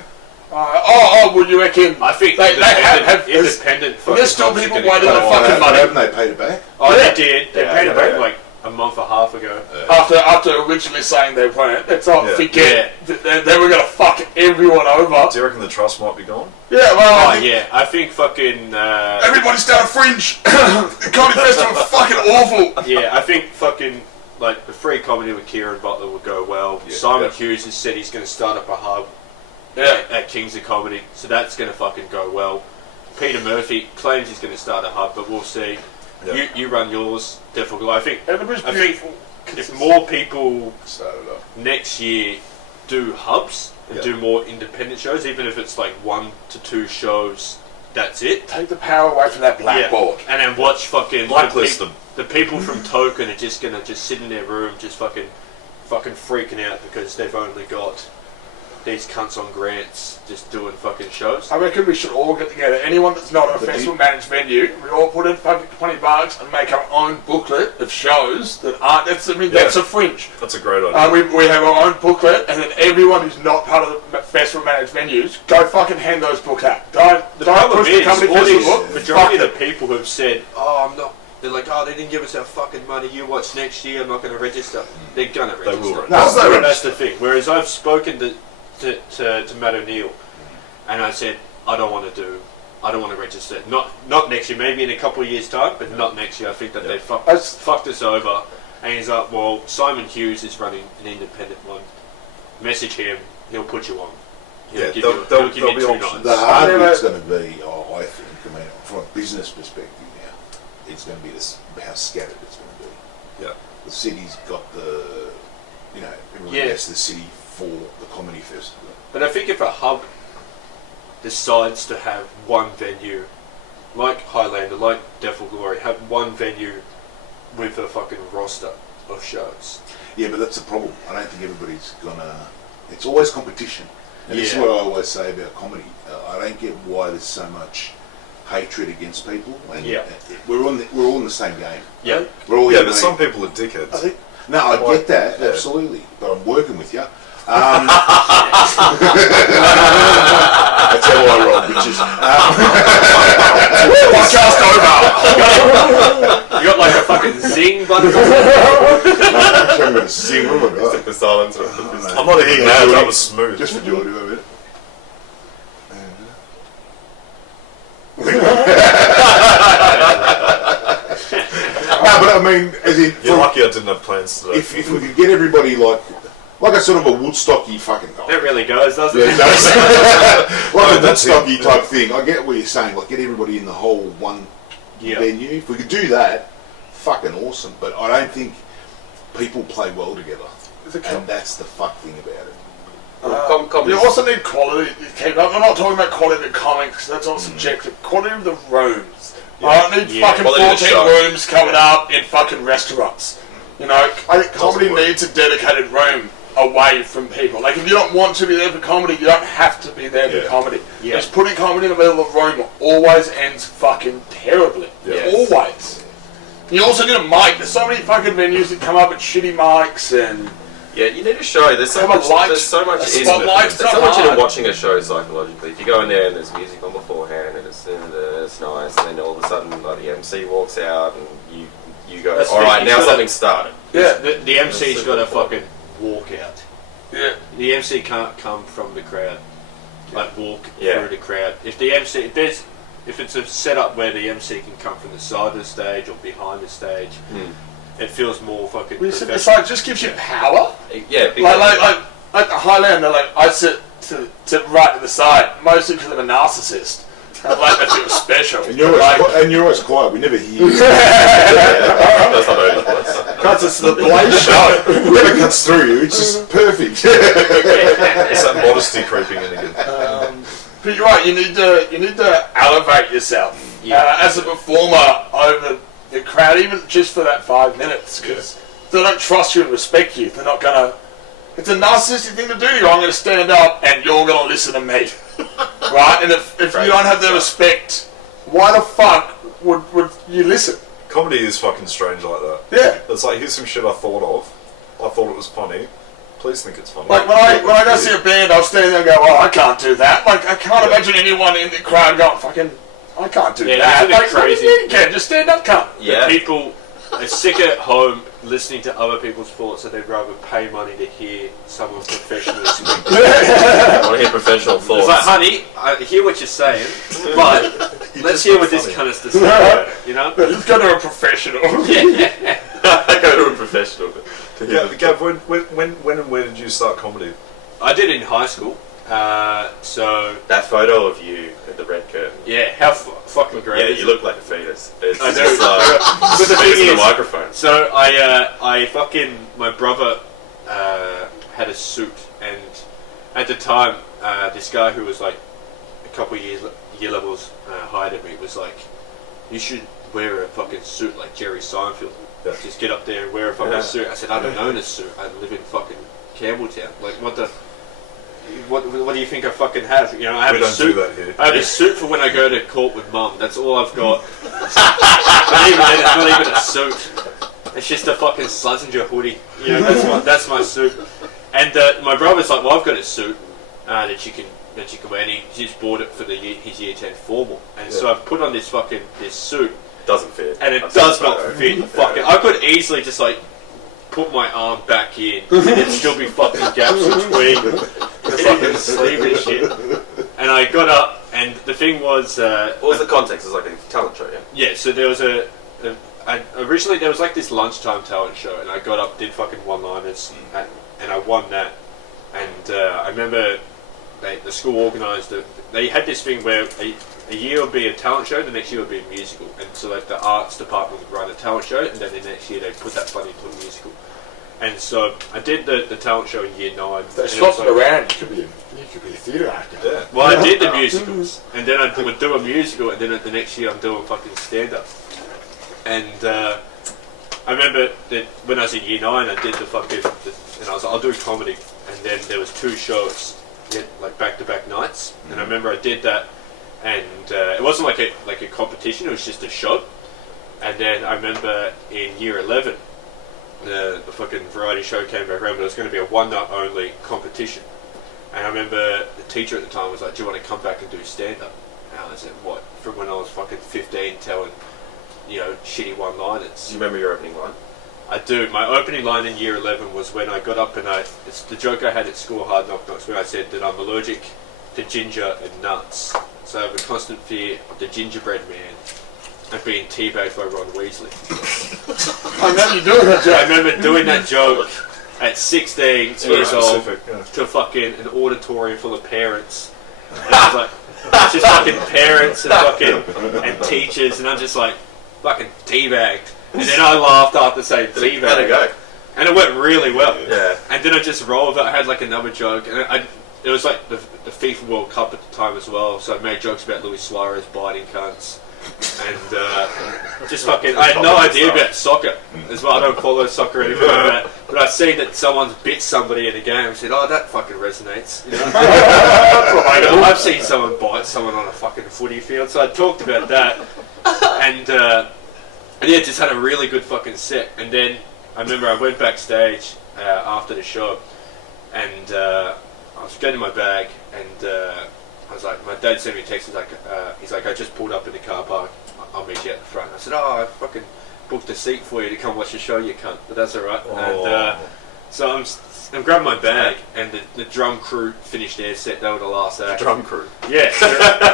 Well, you reckon? I think they have independent. There's still people waiting on the Oh, fucking money. haven't they paid it back? Oh, they did. They paid it back yeah. like a month and a half ago. After originally saying they weren't, let's not forget that they were going to fuck everyone over. Do you reckon the trust might be gone? Yeah, well, I think fucking... everybody's down at Fringe. The comedy festival was fucking awful. Yeah, I think fucking... Like, the free comedy with Kieran Butler will go well. Yeah, Simon Hughes has said he's going to start up a hub at Kings of Comedy, so that's going to fucking go well. Peter Murphy claims he's going to start a hub, but we'll see. Yeah. You run yours, definitely. I think beautiful. If more people Started up. next year do hubs and do more independent shows, even if it's like 1 to 2 shows, that's it. Take the power away from that blackboard. And then watch fucking Blacklist them. The people from Token are just gonna sit in their room, just fucking freaking out because they've only got these cunts on grants just doing fucking shows. I reckon we should all get together. Anyone that's not a festival managed venue, we all put in fucking $20 and make our own booklet of shows that aren't. That's a Fringe. That's a great idea. We have our own booklet, and then everyone who's not part of the festival managed venues, go fucking hand those books out. Don't push the company festival book. Majority of the people who have said, "Oh, I'm not." They're like, "Oh, they didn't give us our fucking money. You watch next year. I'm not going to register." They're gonna register. They will. That's the thing. Whereas I've spoken to Matt O'Neill, and I said, I don't want to register. Not next year, maybe in a couple of years' time, but not next year. I think that they fucked us over. And he's like, well, Simon Hughes is running an independent one. Message him, he'll put you on. He'll give you 2 nights. The hard bit's going to be, I think, from a business perspective now, it's going to be how scattered it's going to be. Yeah. The city's got everyone gets the city for the comedy festival. But I think if a hub decides to have one venue, like Highlander, like Death or Glory, have one venue with a fucking roster of shows. Yeah, but that's the problem. I don't think everybody's gonna... It's always competition. And this is what I always say about comedy. I don't get why there's so much hatred against people, and Yeah. we're all in the same game. Yeah. We're all Yeah, human but some beings. people are dickheads. I think, no, I get that, Yeah. absolutely, but I'm working with you. That's how I roll, bitches. Podcast over. You got like a fucking zing button. I'm going to sing. What have I got? Took the silence of the business. I'm not eating that. That was smooth. Just for Jordy, wait a minute. No, but I mean, as in, You're lucky I didn't have plans today. if we could get everybody like a sort of a Woodstocky fucking It really goes, doesn't yeah, it? like a that's Woodstocky it. type thing. I get what you're saying, like get everybody in the whole one Yeah. venue. If we could do that, fucking awesome. But I don't think people play well together, and that's the fuck thing about it. You also need quality to keep up. I'm not talking about quality of the comics, that's all subjective. Quality of the rooms. I don't need fucking Quality of the 14 show. rooms coming up in fucking restaurants. You know, I think comedy work. needs a dedicated room away from people. Like, if you don't want to be there for comedy, you don't have to be there Yeah. for comedy. Yeah. Just putting comedy in the middle of the room always ends fucking terribly. Yes. Always. You also need a mic. There's so many fucking venues that come up with shitty mics and... Yeah, you need a show. There's so Have a much. light, There's so much. a There's spotlight, it's so not much into hard. watching a show psychologically. If you go in there and there's music on beforehand and it's nice, and then all of a sudden like, the MC walks out and you go, That's all the right, thing, now you've got something's started. Yeah. The MC's got to fucking walk out. Yeah. The MC can't come from the crowd, like walk Yeah. through the crowd. If it's a setup where the MC can come from the side of the stage or behind the stage, it feels more fucking It's professional. like, just gives you power. Yeah, Like the Highlander, like I sit to right to the side, mostly because I'm a narcissist. I like to feel special. And you're always quiet. We never hear you. that's not very close. Because it's the Blaise show. It never cuts through you. It's just perfect. It's that modesty creeping in again. But you're right. You need to elevate yourself as a performer over the crowd, even just for that 5 minutes. Because they don't trust you and respect you. They're not gonna. It's a narcissistic thing to do. I'm going to stand up and you're going to listen to me, right? And if you don't have their respect, why the fuck would you listen? Comedy is fucking strange like that. Yeah. It's like, here's some shit I thought of. I thought it was funny. Please think it's funny. Like when I go see a band, I'll stand there and go, "Oh, I can't do that." Like I can't imagine anyone in the crowd going, "Fucking, I can't do that." isn't it Like, crazy? You can just stand up, cunt. Yeah. The people are sick at home listening to other people's thoughts, so they'd rather pay money to hear someone professionally speak. I want to hear professional thoughts. It's like, honey, I hear what you're saying, but let's hear what this cunt has to say about it, you know? Let's go to a professional. I go to a professional to hear the- Gav, when and where did you start comedy? I did in high school, so That photo of you at the red curtain. yeah, how fucking great Yeah, is you it? look like a fetus. It's I do. just like But the speaks thing to the is, microphone. so my brother had a suit, and at the time, this guy who was like a couple of year levels higher than me was like, you should wear a fucking suit like Jerry Seinfeld. Yeah. Just get up there and wear a fucking suit. I said, I don't own a suit. I live in fucking Campbelltown. Like, what do you think I fucking have? You know, I have We a don't suit. do that here. I have a suit for when I go to court with mum. That's all I've got. But even then, it's not even a suit. It's just a fucking Slazenger hoodie. You know, that's my suit. And my brother's like, well, I've got a suit that you can wear. And he just bought it for his year 10 formal. And so I've put on this suit, Doesn't fit. and it does not fit. Fucking, I could easily just like put my arm back in, and there'd still be fucking gaps between the fucking sleeve and shit. And I got up, and the thing was, What was the context? It was like a talent show, yeah? yeah. So there was originally there was like this lunchtime talent show, and I got up, did fucking one-liners, and I won that. And I remember the school organised it. They had this thing where a year would be a talent show, the next year would be a musical, and so like the arts department would run a talent show, and then the next year they'd put that money into a musical. And so I did the talent show in year 9. They and it swapped was it like- around. You could be a theatre actor. Yeah. Well, I did the musicals, and then I would do a musical, and then the next year I'm doing fucking stand-up. And I remember that when I was in year 9, I did and I was like, I'll do comedy. And then there was 2 shows, like back-to-back nights. And I remember I did that, and it wasn't like a competition. It was just a shot. And then I remember in year 11, the fucking variety show came back around, but it was going to be a one night only competition. And I remember the teacher at the time was like, "Do you want to come back and do stand up?" And I said, "What?" From when I was fucking 15, telling shitty one-liners. Do you remember your opening line? I do. My opening line in year 11 was when I got up and it's the joke I had at school, Hard Knock Knocks, where I said that I'm allergic to ginger and nuts. So I have a constant fear of the gingerbread man and being teabagged by Ron Weasley. I remember you doing that joke. I remember doing that joke at 16 years old yeah. to fucking an auditorium full of parents. And I was like, it's just fucking parents and teachers, and I'm just like, fucking teabagged. And then I laughed after saying teabagged. How'd it go? And it went really well. Yeah. And then I just rolled with it. I had like another joke, and it was like the FIFA World Cup at the time as well, so I made jokes about Luis Suarez biting cunts. And just fucking, I had no idea about soccer as well. I don't follow soccer or anything like that. But I seen that someone's bit somebody in a game and said, "Oh, that fucking resonates." I've seen someone bite someone on a fucking footy field, so I talked about that. And yeah, just had a really good fucking set. And then I remember I went backstage after the show, and I was getting my bag, and I was like, my dad sent me a text. He's like, "I just pulled up in the car park. I'll meet you at the front." I said, "Oh, I fucking booked a seat for you to come watch the show, you cunt." But that's alright. Oh. And so I'm grabbing my bag, and the drum crew finished their set. They were the last act. Drum crew. Yeah,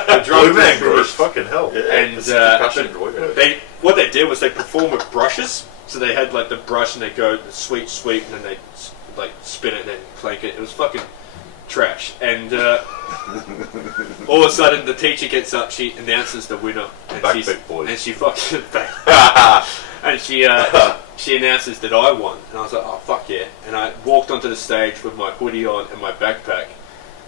the drum Blue Man crew Group, finished. fucking hell. Yeah, And it's percussion. what they did was they performed with brushes. So they had like the brush, and they go the sweet, and then they like spin it and then clank it. It was fucking trash. And all of a sudden the teacher gets up, she announces the winner, and Backbeat boys. and she fucking and she announces that I won, and I was like, "Oh fuck yeah!" And I walked onto the stage with my hoodie on and my backpack,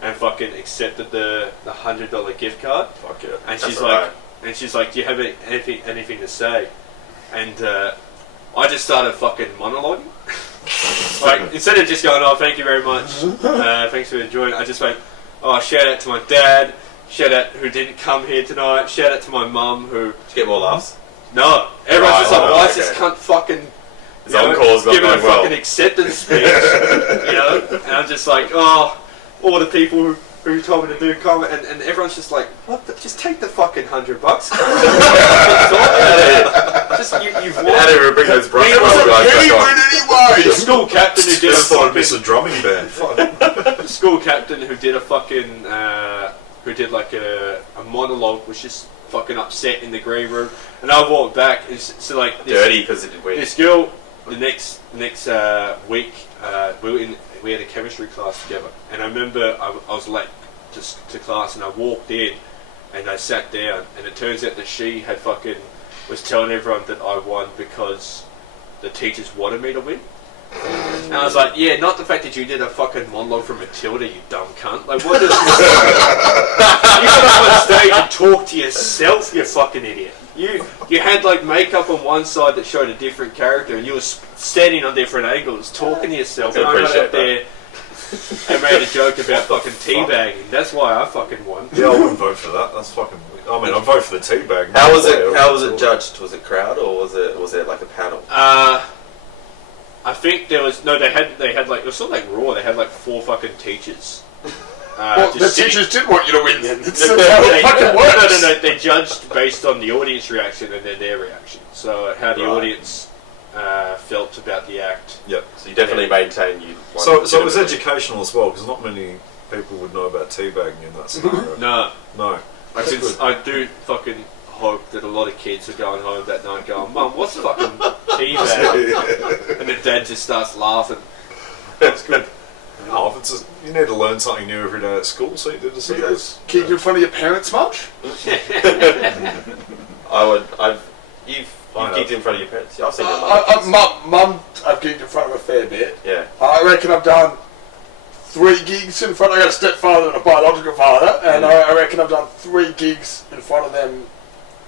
and fucking accepted the $100 gift card. Fuck yeah. And That's she's like, "Do you have anything to say?" And I just started fucking monologuing. Like, instead of just going, "Oh, thank you very much, thanks for enjoying it," I just went, "Oh, shout out to my dad, shout out who didn't come here tonight, shout out to my mum who..." Did you get more laughs? No, everyone's just like, Right, "Why is okay. this cunt fucking..." His encore's not giving a going well. fucking acceptance speech, And I'm just like, "Oh, all the people who told me to do comment," and everyone's just like, "What? Just take the fucking $100. You've won." How do we bring those brushes? It was a penny win anyway! The school captain who did a Just thought I'd fucking miss a drumming band. Fuck. the school captain who did a fucking who did like a monologue was just fucking upset in the green room, and I walked back and so like Dirty because it did win. this girl the next week we had a chemistry class together, and I remember I was late to class, and I walked in and I sat down, and it turns out that she had fucking was telling everyone that I won because the teachers wanted me to win. And I was like, "Yeah, not the fact that you did a fucking monologue from Matilda, you dumb cunt. Like, what is you got up on stage and talk to yourself, you fucking idiot. You had like makeup on one side that showed a different character, and you were standing on different angles talking to yourself, and I got up there and made a joke about fucking teabagging. That's why I fucking won." Yeah, I wouldn't vote for that. That's fucking... I mean, I'd vote for the teabag. How was it judged? Was it crowd or was it like a panel? I think there was they had like it was sort of like Raw. They had like 4 fucking teachers. Well, the just teachers did want you to win then. That's how they, it fucking works. no. They judged based on the audience reaction and then their reaction. So how the audience felt about the act. Yep. So you definitely maintain you won. So it was educational as well, because not many people would know about teabagging in that scenario. No. That's good. I do fucking hope that a lot of kids are going home that night going, "Mum, what's fucking teabag?" And the dad just starts laughing. That's good. No, if it's you need to learn something new every day at school, so you did the same. Keep in front of your parents much? You've geeked in front of your parents. Yeah, I've seen your Mum, I've geeked in front of a fair bit. Yeah. I reckon I've done 3 gigs in front. I got a stepfather and a biological father, and I reckon I've done 3 gigs in front of them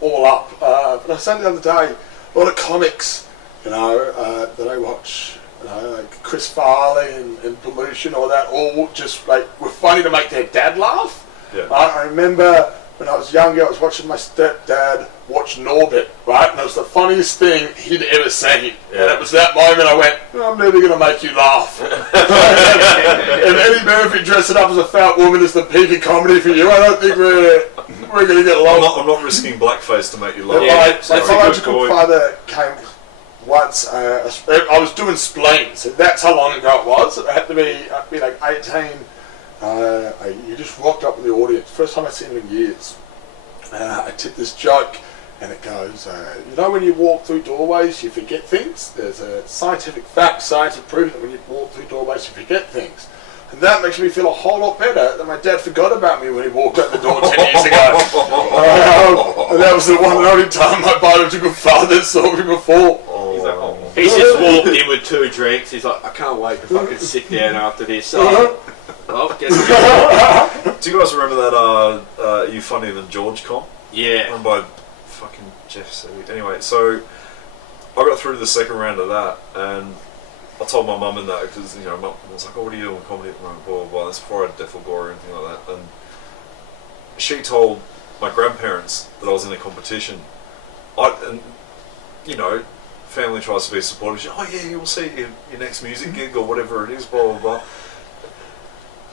all up. But I was saying the other day, a lot of comics, that I watch, like Chris Farley and Pollution, all that, all just like were funny to make their dad laugh. Yeah. I remember when I was younger, I was watching my stepdad watch Norbit, right? And it was the funniest thing he'd ever seen. Yeah. And it was that moment I went, I'm never going to make you laugh. If Eddie Murphy dressing up as a fat woman is the peak of comedy for you, I don't think we're going to get along. I'm not risking blackface to make you laugh. My biological father came once. I was doing spleens, and that's how long ago it was. It had to be like 18. You just rocked up in the audience. First time I'd seen him in years. I tipped this joke, and it goes, you know when you walk through doorways, you forget things? There's a scientific fact, science has proven that when you walk through doorways, you forget things. And that makes me feel a whole lot better that my dad forgot about me when he walked out the door 10 years ago. And that was the one and only time my biological father saw me before. He's just walked in with 2 drinks. He's like, I can't wait to fucking sit down after this. Well, guess what? Do you guys remember that You Funnier Than George comp? Yeah. Run by fucking Jeff Seeley. Anyway, so I got through to the second round of that, and I told my mum and that, because, you know, mum was like, oh, what are you doing comedy at the moment, blah, blah, blah. That's before I had Defilgore or anything like that. And she told my grandparents that I was in a competition. And, you know, family tries to be supportive. She's, oh yeah, you'll see your next music gig or whatever it is, blah, blah, blah.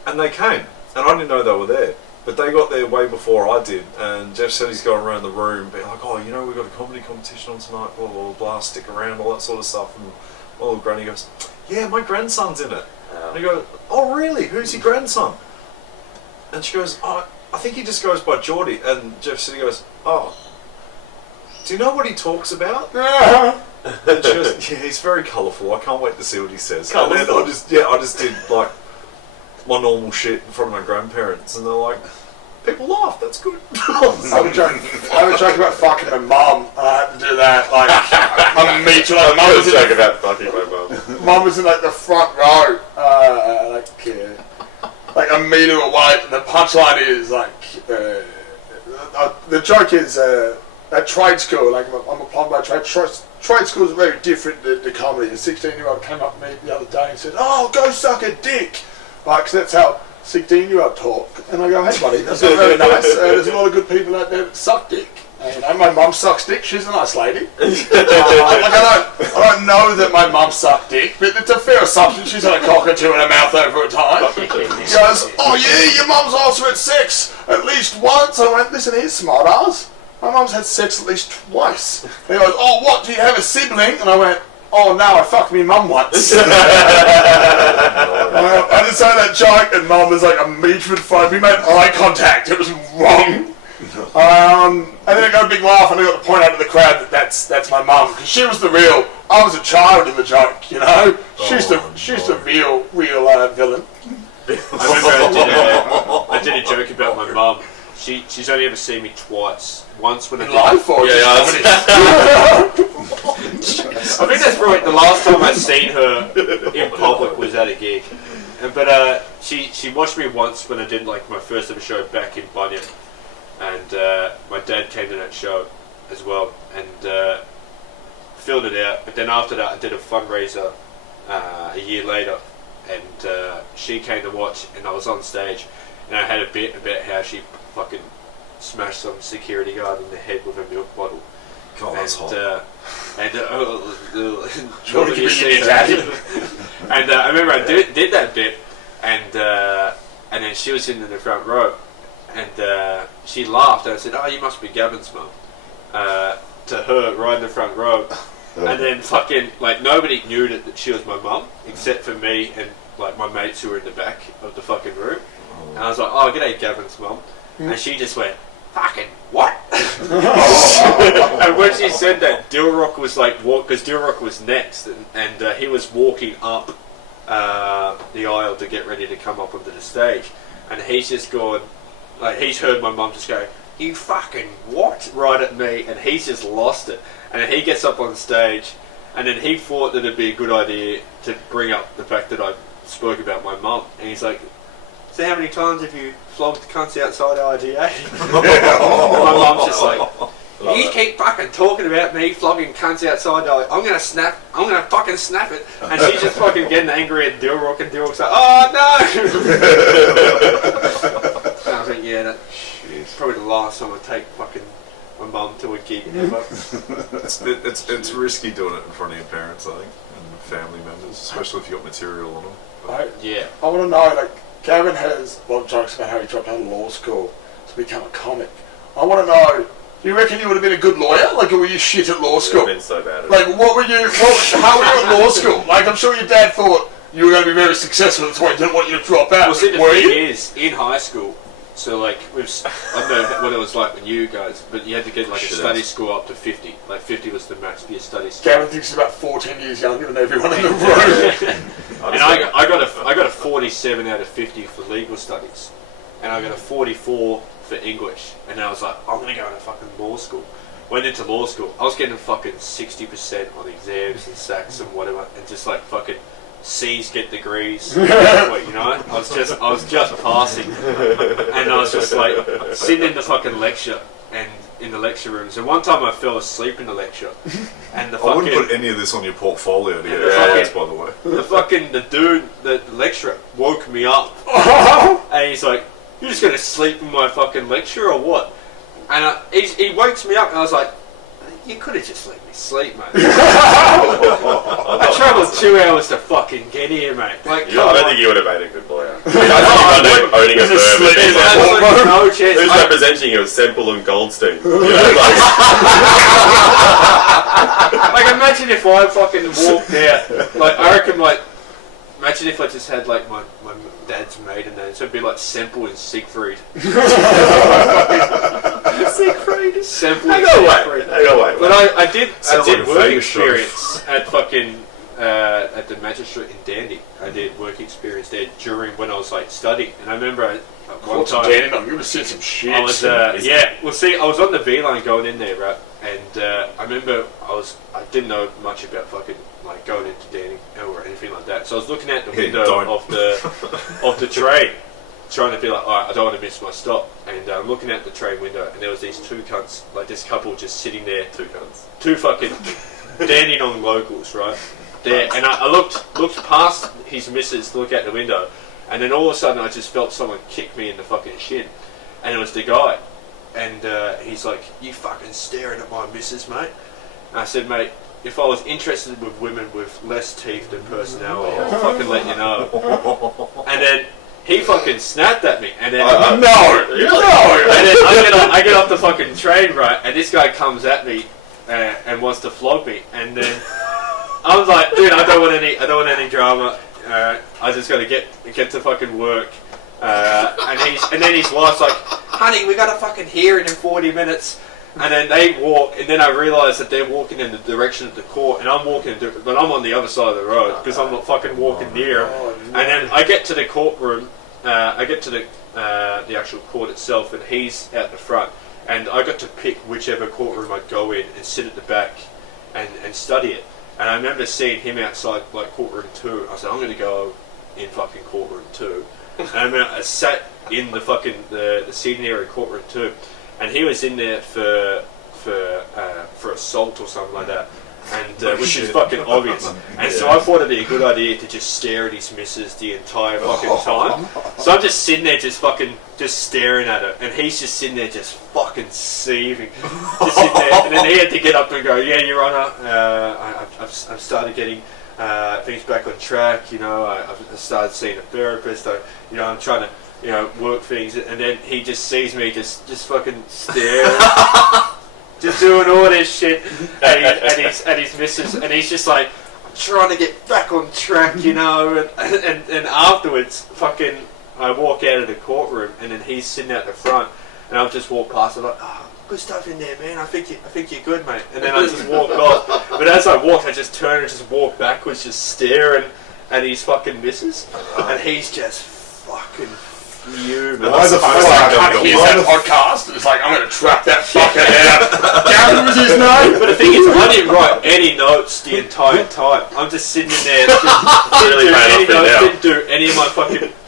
And they came, and I didn't know they were there. But they got there way before I did, and Jeff said he's going around the room being like, oh, you know, we've got a comedy competition on tonight, blah, blah, blah, stick around, all that sort of stuff. And my little granny goes, yeah, my grandson's in it. And he goes, oh, really? Who's your grandson? And she goes, oh, I think he just goes by Jordy. And Jeff said, he goes, oh, do you know what he talks about? And she goes, yeah, he's very colourful. I can't wait to see what he says. And then I just did, like, my normal shit in front of my grandparents, and they're like, people laugh, that's good. I would joke about fucking my mum, and I had to do that, like, I'm me too, like, mum was joke about fucking my mum. Mum was in, like, the front row, like a metre away, and the punchline is, like, the joke is, at trade school, like, I'm a plumber by trade, trade schools are very different to comedy. A 16-year-old came up to me the other day and said, oh, go suck a dick. Like, 'cause that's how 16-year-old talk. And I go, hey buddy, that's not very nice. There's a lot of good people out there that suck dick. And, you know, my mum sucks dick. She's a nice lady. I don't know that my mum sucked dick, but it's a fair assumption. She's had a cock or two in her mouth over a time. He goes, oh yeah, your mum's also had sex at least once. I went, listen here, smart ass. My mum's had sex at least twice. And he goes, oh, what, do you have a sibling? And I went, oh no, I fucked me mum once. I just say that joke, and mum was like a metre in front. We made eye contact. It was wrong. And then I got a big laugh, and I got to point out to the crowd that that's my mum, because she was the real. I was a child in the joke, you know. She's the real villain. I did a joke about my mum. She's only ever seen me twice. Once when I live or I think that's probably the last time I'd seen her in public was at a gig. But she watched me once when I did like my first ever show back in Bunyan, and my dad came to that show as well and filled it out. But then after that, I did a fundraiser a year later, and she came to watch, and I was on stage, and I had a bit about how she fucking smashed some security guard in the head with a milk bottle. God, that's hot. And I remember I did that bit, and then she was in the front row, and she laughed, and I said, "Oh, you must be Gavin's mum." To her, right in the front row, and then fucking like nobody knew that she was my mum except for me and like my mates who were in the back of the fucking room. And I was like, "Oh, g'day, Gavin's mum," and she just went, "Fucking what?" And when she said that, Dilrock was like, because Dilrock was next, and he was walking up the aisle to get ready to come up onto the stage, and he's just gone, like he's heard my mum just go, "You fucking what?" right at me, and he's just lost it. And then he gets up on stage, and then he thought that it'd be a good idea to bring up the fact that I spoke about my mum, and he's like, "So how many times have you flogged cunts outside RDA?" My mum's just like, "You keep fucking talking about me flogging cunts outside RDA. I'm gonna fucking snap it." And she's just fucking getting angry at Dilrock, and Dilrock's like, "Oh no!" And I was like, "Yeah, that." probably the last time I take fucking my mum to a gig ever. It's risky doing it in front of your parents, I think, and family members, especially if you got material on them. Yeah. I want to know, like, Gavin has a lot of jokes about how he dropped out of law school to become a comic. I want to know, do you reckon you would have been a good lawyer? Like, or were you shit at law school? I've been so bad at Like, how were you at law school? Like, I'm sure your dad thought you were going to be very successful, that's why he didn't want you to drop out. Well, see, the were thing you? is, in high school, so like, I don't know what it was like when you guys, but you had to get like a study score up to 50. Like 50 was the max for your study score. Gavin thinks he's about 14 years younger than everyone in the room. And I got a 47 out of 50 for legal studies, and I got a 44 for English. And then I was like, I'm gonna go to fucking law school. Went into law school. I was getting fucking 60% on exams and SACs and whatever, and just like fucking C's get degrees. You know, I was just passing, and I was just like sitting in the fucking lecture and in the lecture rooms. And one time I fell asleep in the lecture, and the fucking, I wouldn't put any of this on your portfolio to get Yeah. by the way. the lecturer woke me up, and he's like, "You're just gonna sleep in my fucking lecture or what?" And he wakes me up, and I was like, "You could have just let me sleep, mate." I travelled 2 hours to fucking get here, mate. Like, I don't think you would have made a good lawyer. I think you owning a firm. There's absolutely no chance. Who's representing you? Sempel and Goldstein. You know, Like, imagine if I fucking walked out. Like, I reckon, like, imagine if I just had, like, my dad's maiden name. So it'd be like Sempel and Siegfried. Siegfried. Sempel Hang and on, Siegfried. wait. But I did Sounds like a work famous show. experience at fucking at the magistrate in Dandy. I did work experience there during when I was like studying, and I remember one time I'm going to see some shit. I was well, see, I was on the V line going in there, right? And I remember I didn't know much about fucking like going into Dandy or anything like that. So I was looking out the window of the train, trying to be like, alright, I don't want to miss my stop. And I'm looking out the train window, and there was these two cunts, like this couple just sitting there. Two fucking Dandenong locals, right? There, and I looked past his missus to look out the window, and then all of a sudden I just felt someone kick me in the fucking shin, and it was the guy, and he's like, "You fucking staring at my missus, mate?" And I said, "Mate, if I was interested with women with less teeth than personality, I'd fucking let you know." And then he fucking snapped at me, and then no. And then I get off the fucking train, right, and this guy comes at me and wants to flog me, and then I was like, "Dude, I don't want any drama. I just got to get to fucking work." And then his wife's like, "Honey, we got a fucking hearing in 40 minutes." And then they walk, and then I realise that they're walking in the direction of the court, and I'm walking, but I'm on the other side of the road because I'm not fucking walking near him. And then I get to the courtroom, I get to the actual court itself, and he's out the front, and I got to pick whichever courtroom I'd go in and sit at the back and study it. And I remember seeing him outside like courtroom 2. I said, "I'm going to go in fucking courtroom 2." And I remember I sat in the fucking the sitting area courtroom 2. And he was in there for assault or something like that, and which is fucking obvious. And so I thought it'd be a good idea to just stare at his missus the entire fucking time. So I'm just sitting there, just staring at her, and he's just sitting there, just fucking seething, just sitting there. And then he had to get up and go, "Yeah, Your Honour, I've started getting things back on track. You know, I've started seeing a therapist. I'm trying to." Work things, and then he just sees me just fucking staring, just doing all this shit, and his missus, and he's just like, "I'm trying to get back on track, and afterwards, fucking, I walk out of the courtroom, and then he's sitting out the front, and I've just walked past, I'm like, "Oh, good stuff in there, man. I think you're good, mate." And then I just walk off, but as I walked, I just turned and just walked backwards, just staring at his fucking missus, and he's just fucking. Why the fuck I can't hear that podcast? It's like, I'm going to trap that fucker out. Gavin was his name. But the thing is, I didn't write any notes the entire time. I'm just sitting in there, didn't do any of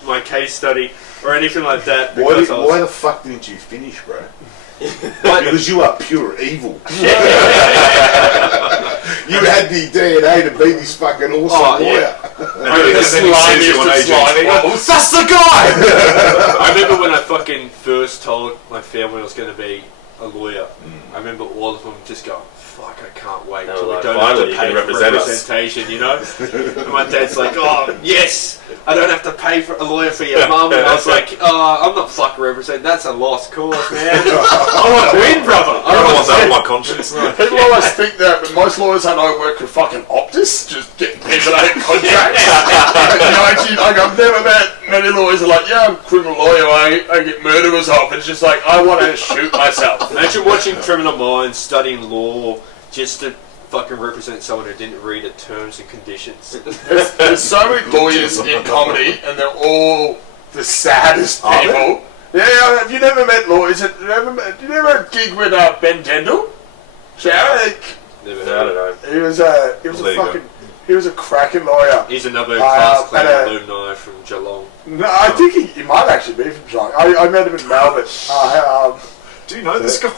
my case study or anything like that. Why the fuck didn't you finish, bro? Because you are pure evil. You had the DNA to be this fucking awesome lawyer. And then he sees you on AJ. That's the guy! I remember when I fucking first told my family I was going to be a lawyer. I remember all of them just going, fuck, I can't wait till we don't have to pay for representation, you know? And my dad's like, oh, yes, I don't have to pay for a lawyer for your mum. And I was like, oh, I'm not fucking representing. That's a lost cause, man. I want to win, brother. I don't want that on my conscience. No. People always think that, but most lawyers I know work with fucking Optus, just getting people out of contracts. I've never met many lawyers who are like, yeah, I'm a criminal lawyer, I get murderers off. It's just like, I want to shoot myself. Imagine watching Criminal Minds, studying law, just to fucking represent someone who didn't read the terms and conditions. There's so many lawyers in comedy, and they're all the saddest people. Yeah, have you never met lawyers? Have you never gig with Ben Tendall? Never I don't know. He was a cracking lawyer. He's another class clown alumni from Geelong. No, I think he might actually be from Geelong. I met him in Melbourne. Do you know this guy?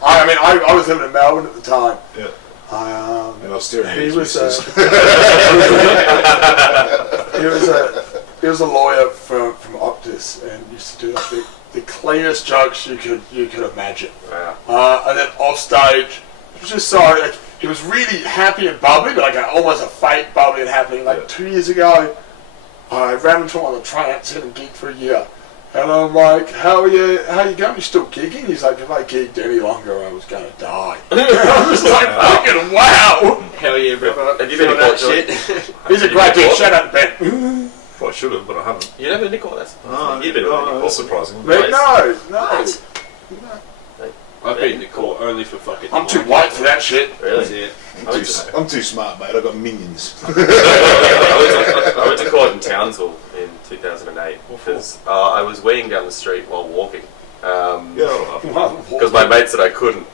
I was living in Melbourne at the time. Yeah. And I was staring at He his was missus. he was a lawyer from Optus and used to do like the cleanest jokes you could imagine. Wow. And then off stage, it was just so like, he was really happy and bubbly, but like almost a fake bubbly and happy. Like 2 years ago, I ran into him on the train, I seen him gig for a year. And I'm like, how are you going? You still gigging? He's like, if I gigged any longer, I was going to die. I was like, fucking wow. Hell yeah, brother. Have you been in court, Jordy? He's a great dude. Shut up, Ben. Well, I should have, but I haven't. You never been in court? That's surprising. You've been in court. That's surprising. Mate, no. I've been in the court only for fucking... I'm too white for that shit. Really? That's it. I'm too smart, mate. I've got minions. I went to court in Townsville in 2008 because I was weeing down the street while walking. Because my mate said I couldn't.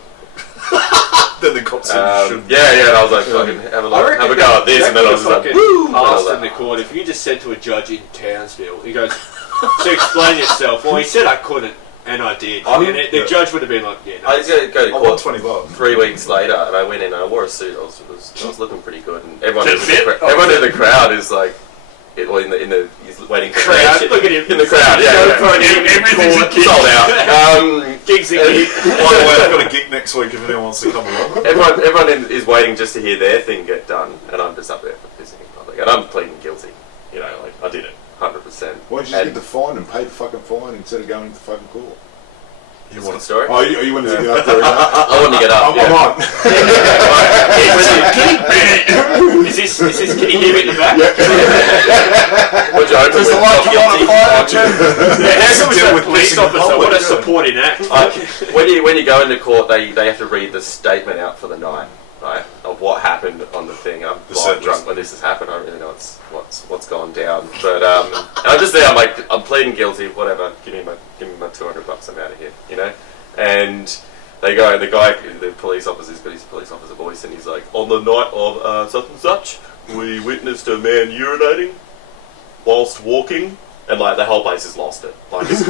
Then the cops said you shouldn't. Yeah, and I was like, fucking have a go at this, and then I was like, woo! Asked in the court, if you just said to a judge in Townsville, he goes, so explain yourself. Well, he said I couldn't, and I did. And the judge would have been like, yeah, no. I was going to go to court 21. 3 weeks later, and I went in and I wore a suit. I was looking pretty good, and everyone in the crowd is like, he's waiting crowd. Look at him in the crowd. Everything's sold out. Gigs By the way, I've got a gig next week if anyone wants to come along. Everyone is waiting just to hear their thing get done, and I'm just up there for pissing in public, and I'm pleading guilty. You know, like I did it 100%. Why don't you just get the fine and pay the fucking fine instead of going to the fucking court? You want a story? Oh, you wanted to get up there? I want to get up. I'm on. Is this? Can you hear me in the back? Would you open Does the light come on at fire? How come it's a police officer? What a supporting act! When you go into court, they have to read the statement out for the night, right, of what happened on the thing. I'm blind drunk when this has happened. I don't really know what's gone down, but and I'm just there. I'm like, I'm pleading guilty. Whatever. Give me my $200. I'm out of here. You know, and. They go, and the police officer's got his police officer voice, and he's like, on the night of such and such, we witnessed a man urinating whilst walking, and like the whole place has lost it. Like this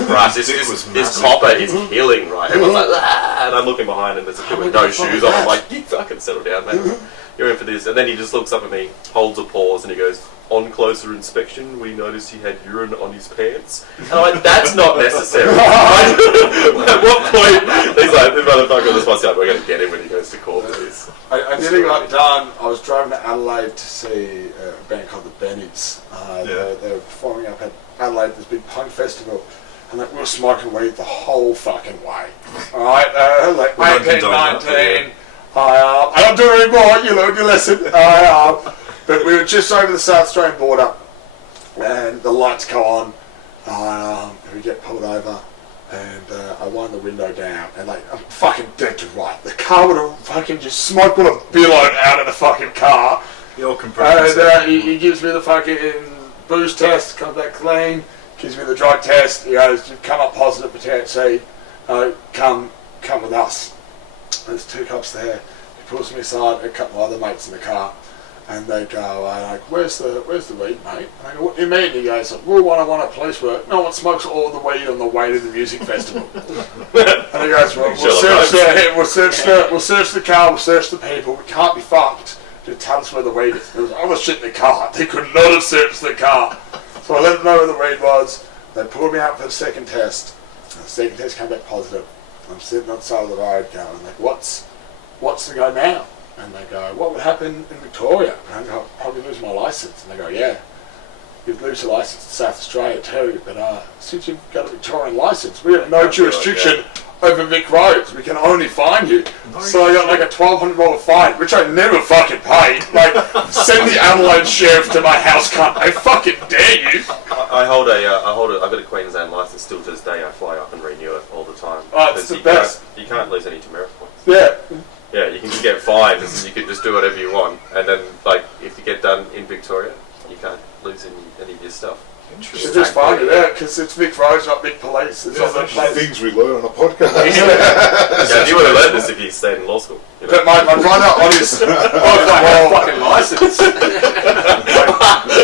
copper is killing, right? Everyone's like, ah! And I'm looking behind, and there's a kid with no shoes on. I'm like, you fucking settle down, mate. You're in for this. And then he just looks up at me, holds a pause, and he goes, on closer inspection, we noticed he had urine on his pants. And I'm like, that's not necessary. At what point, he's like, this motherfucker, this what's up, we're going to get him when he goes to court for this. I nearly got done. I was driving to Adelaide to see a band called the Bennies. They were performing up at Adelaide, this big punk festival. And like, we were smoking weed the whole fucking way. Alright, like 18, 19. I don't do it anymore, you learn your lesson. But we were just over the South Australian border, and the lights go on, and we get pulled over, and I wind the window down, and like, I'm fucking dead to right. The car would have fucking just smoke would have billowed out of the fucking car. Your compression. And he gives me the fucking booze test, comes back clean, gives me the drug test, he goes, you've come up positive for THC, come with us. There's two cops there. He pulls me aside, a couple of other mates in the car. And they go, like, where's the weed, mate? And I go, what do you mean? He goes, well, I want a police work. No one smokes all the weed on the way to the music festival. And he goes, well, we'll search the car, we'll search the people. We can't be fucked just tell us where the weed is. There was other shit in the car. They could not have searched the car. So I let them know where the weed was. They pulled me out for the second test. And the second test came back positive. I'm sitting on the side of the road going, like, what's to go now? And they go, what would happen in Victoria? And I go, I'll probably lose my licence. And they go, yeah, you'd lose your licence in South Australia too, but since you've got a Victorian licence, we have no jurisdiction over Vic roads. We can only fine you. So I got like a $1,200 fine, which I never fucking paid. Like, send the Adelaide sheriff to my house, cunt. I fucking dare you. I've got a Queensland licence still to this day. I fly up and renew it all the time. Oh, it's the best. You can't lose any demerit points. Yeah. Yeah, you can just get fined, and you can just do whatever you want. And then, like, if you get done in Victoria, you can't lose any of your stuff. Interesting. Should just find it out, because it's Vic Roads, not Vic Police. It's not the things we learn on a podcast. Yeah, you would have learned this if you stayed in law school. You know? But my brother on his fucking license.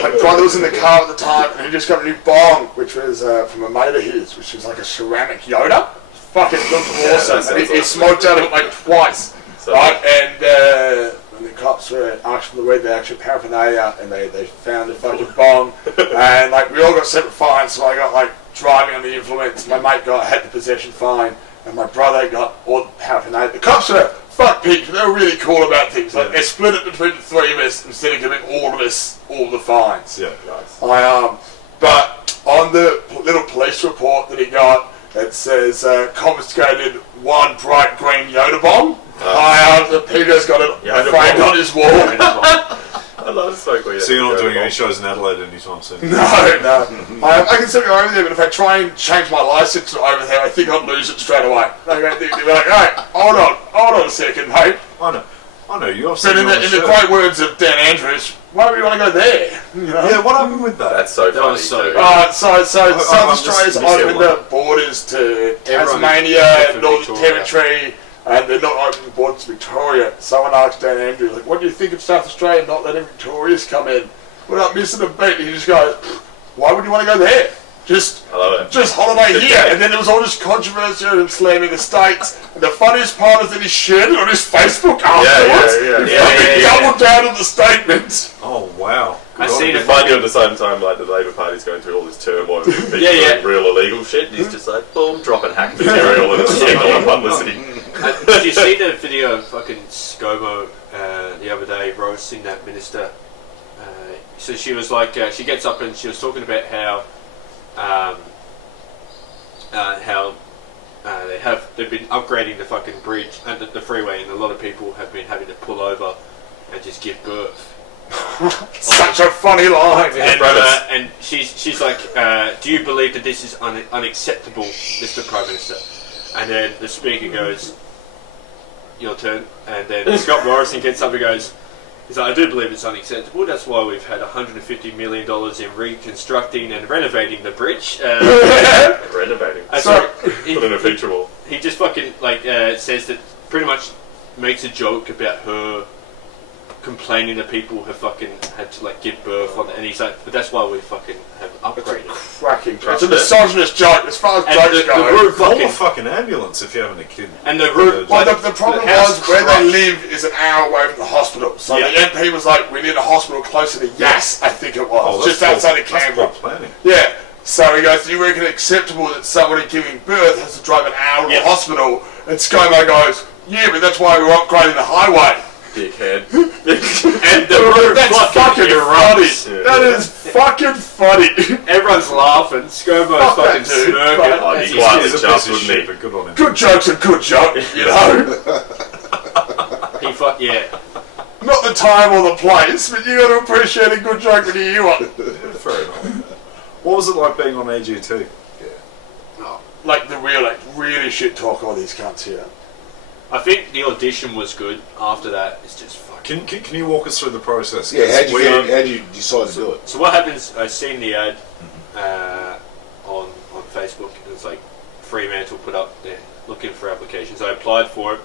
My brother was in the car at the time, and he just got a new bong, which was from a mate of his, which was like a ceramic Yoda. Fucking looked awesome. He smoked out of it like twice. Right, and when the cops were asking for the weed, they actually paraphernalia, and they found a fucking bong, and like we all got separate fines. So I got like driving under the influence. My mate had the possession fine, and my brother got all the paraphernalia. The cops were fuck pigs, but they were really cool about things. Like they split it between the three of us instead of giving all of us all the fines. Yeah, nice. But on the little police report that he got, it says confiscated one bright green Yoda bomb. Peter's got it framed on his wall. I love smoke weed. So you're not doing any shows in Adelaide anytime soon? No. I can still go over there, but if I try and change my licence over there, I think I'd lose it straight away. They'll be like, hey, hold on a second, mate. I know you. But in the great words of Dan Andrews, why would you want to go there? You know? Yeah, what happened with that? That's so funny. So South Australia's opened the borders to Tasmania, Northern Territory, and they're not opening the borders to Victoria. Someone asked Dan Andrews, like, what do you think of South Australia not letting Victorians come in? We're not missing a beat. And he just goes, why would you want to go there? Just holiday here. And then it was all just controversy and slamming the states. And the funniest part is that he shared it on his Facebook afterwards. He doubled down on the statement. Oh, wow. I seen it. Mind you, at the same time, like the Labor Party's going through all this turmoil with people doing real illegal shit. And he's just like, boom, dropping hack material and it's getting all the publicity. Did you see the video of fucking ScoMo the other day roasting that minister? So she was like, she gets up and she was talking about how they've been upgrading the fucking bridge and the freeway, and a lot of people have been having to pull over and just give birth. Such a funny line. And she's like, do you believe that this is unacceptable, Mr. Prime Minister? And then the speaker goes, your turn. And then Scott Morrison gets up and goes, he's like, I do believe it's unacceptable. That's why we've had $150 million in reconstructing and renovating the bridge. Renovating. Put in a feature wall. He just fucking says that, pretty much makes a joke about her complaining that people have fucking had to like give birth on it, and he's like, but that's why we fucking have upgraded. Cracking joke. It's a misogynist joke as far as jokes go. Call a fucking ambulance if you're having a kid. And the route, the problem was where they live is an hour away from the hospital. So the MP was like, we need a hospital closer to Yass, I think it was, just outside of Canberra. Yeah. So he goes, do you reckon it acceptable that somebody giving birth has to drive an hour to the hospital? And ScoMo goes, yeah, but that's why we're upgrading the highway. Dickhead. And that's fucking funny. Yeah. That is fucking funny. Everyone's laughing. ScoMo's fucking smirking. He's quietly chuffed, wouldn't he? But good on him. Good joke's a good joke, you know. Not the time or the place, but you got to appreciate a good joke when you hear one. Fair enough. What was it like being on AGT? Like the really shit talk all these cunts here. I think the audition was good. After that, it's just fucking... Can you walk us through the process? Yeah, how'd you decide to do it? So what happens, I seen the ad on Facebook, and it's like Fremantle put up there looking for applications. I applied for it,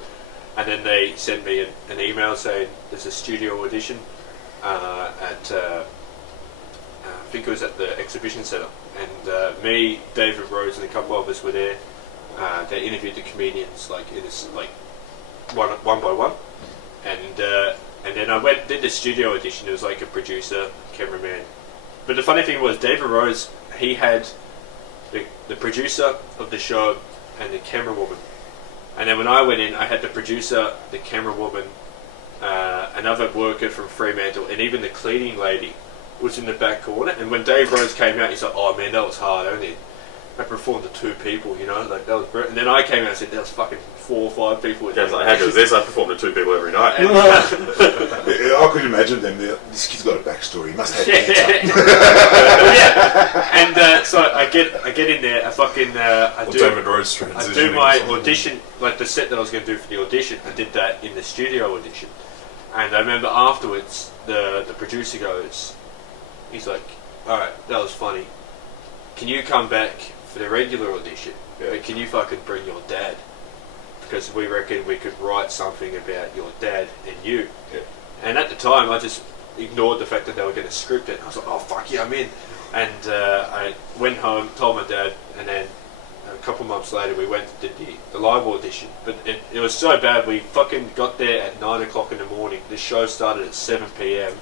and then they sent me an email saying there's a studio audition at... I think it was at the exhibition centre, and me, David Rose, and a couple of us were there. They interviewed the comedians like in this like one by one, and And then I did the studio audition. It was like a producer, cameraman. But the funny thing was, David Rose, he had the producer of the show and the camera woman. And then when I went in, I had the producer, the camera woman, another worker from Fremantle, and even the cleaning lady was in the back corner. And when Dave Rose came out, he's like, "Oh man, that was hard. I performed to 2 people, you know, like that was brilliant." And then I came out and said, "There was fucking 4 or 5 people." Yeah, like, how good is this? I performed to 2 people every night. And, I could imagine them. This kid's got a backstory. He must have cancer. yeah. And so I get in there. I do David Rose transitioning. I do my audition, like the set that I was going to do for the audition. I did that in the studio audition, and I remember afterwards the producer goes, he's like, "All right, that was funny. Can you come back for the regular audition? But can you fucking bring your dad? Because we reckon we could write something about your dad and you." Yeah. And at the time, I just ignored the fact that they were going to script it. I was like, "Oh fuck yeah, I'm in." And I went home, told my dad, and then a couple months later we went to the live audition. But it was so bad, we fucking got there at 9 o'clock in the morning. The show started at 7 p.m.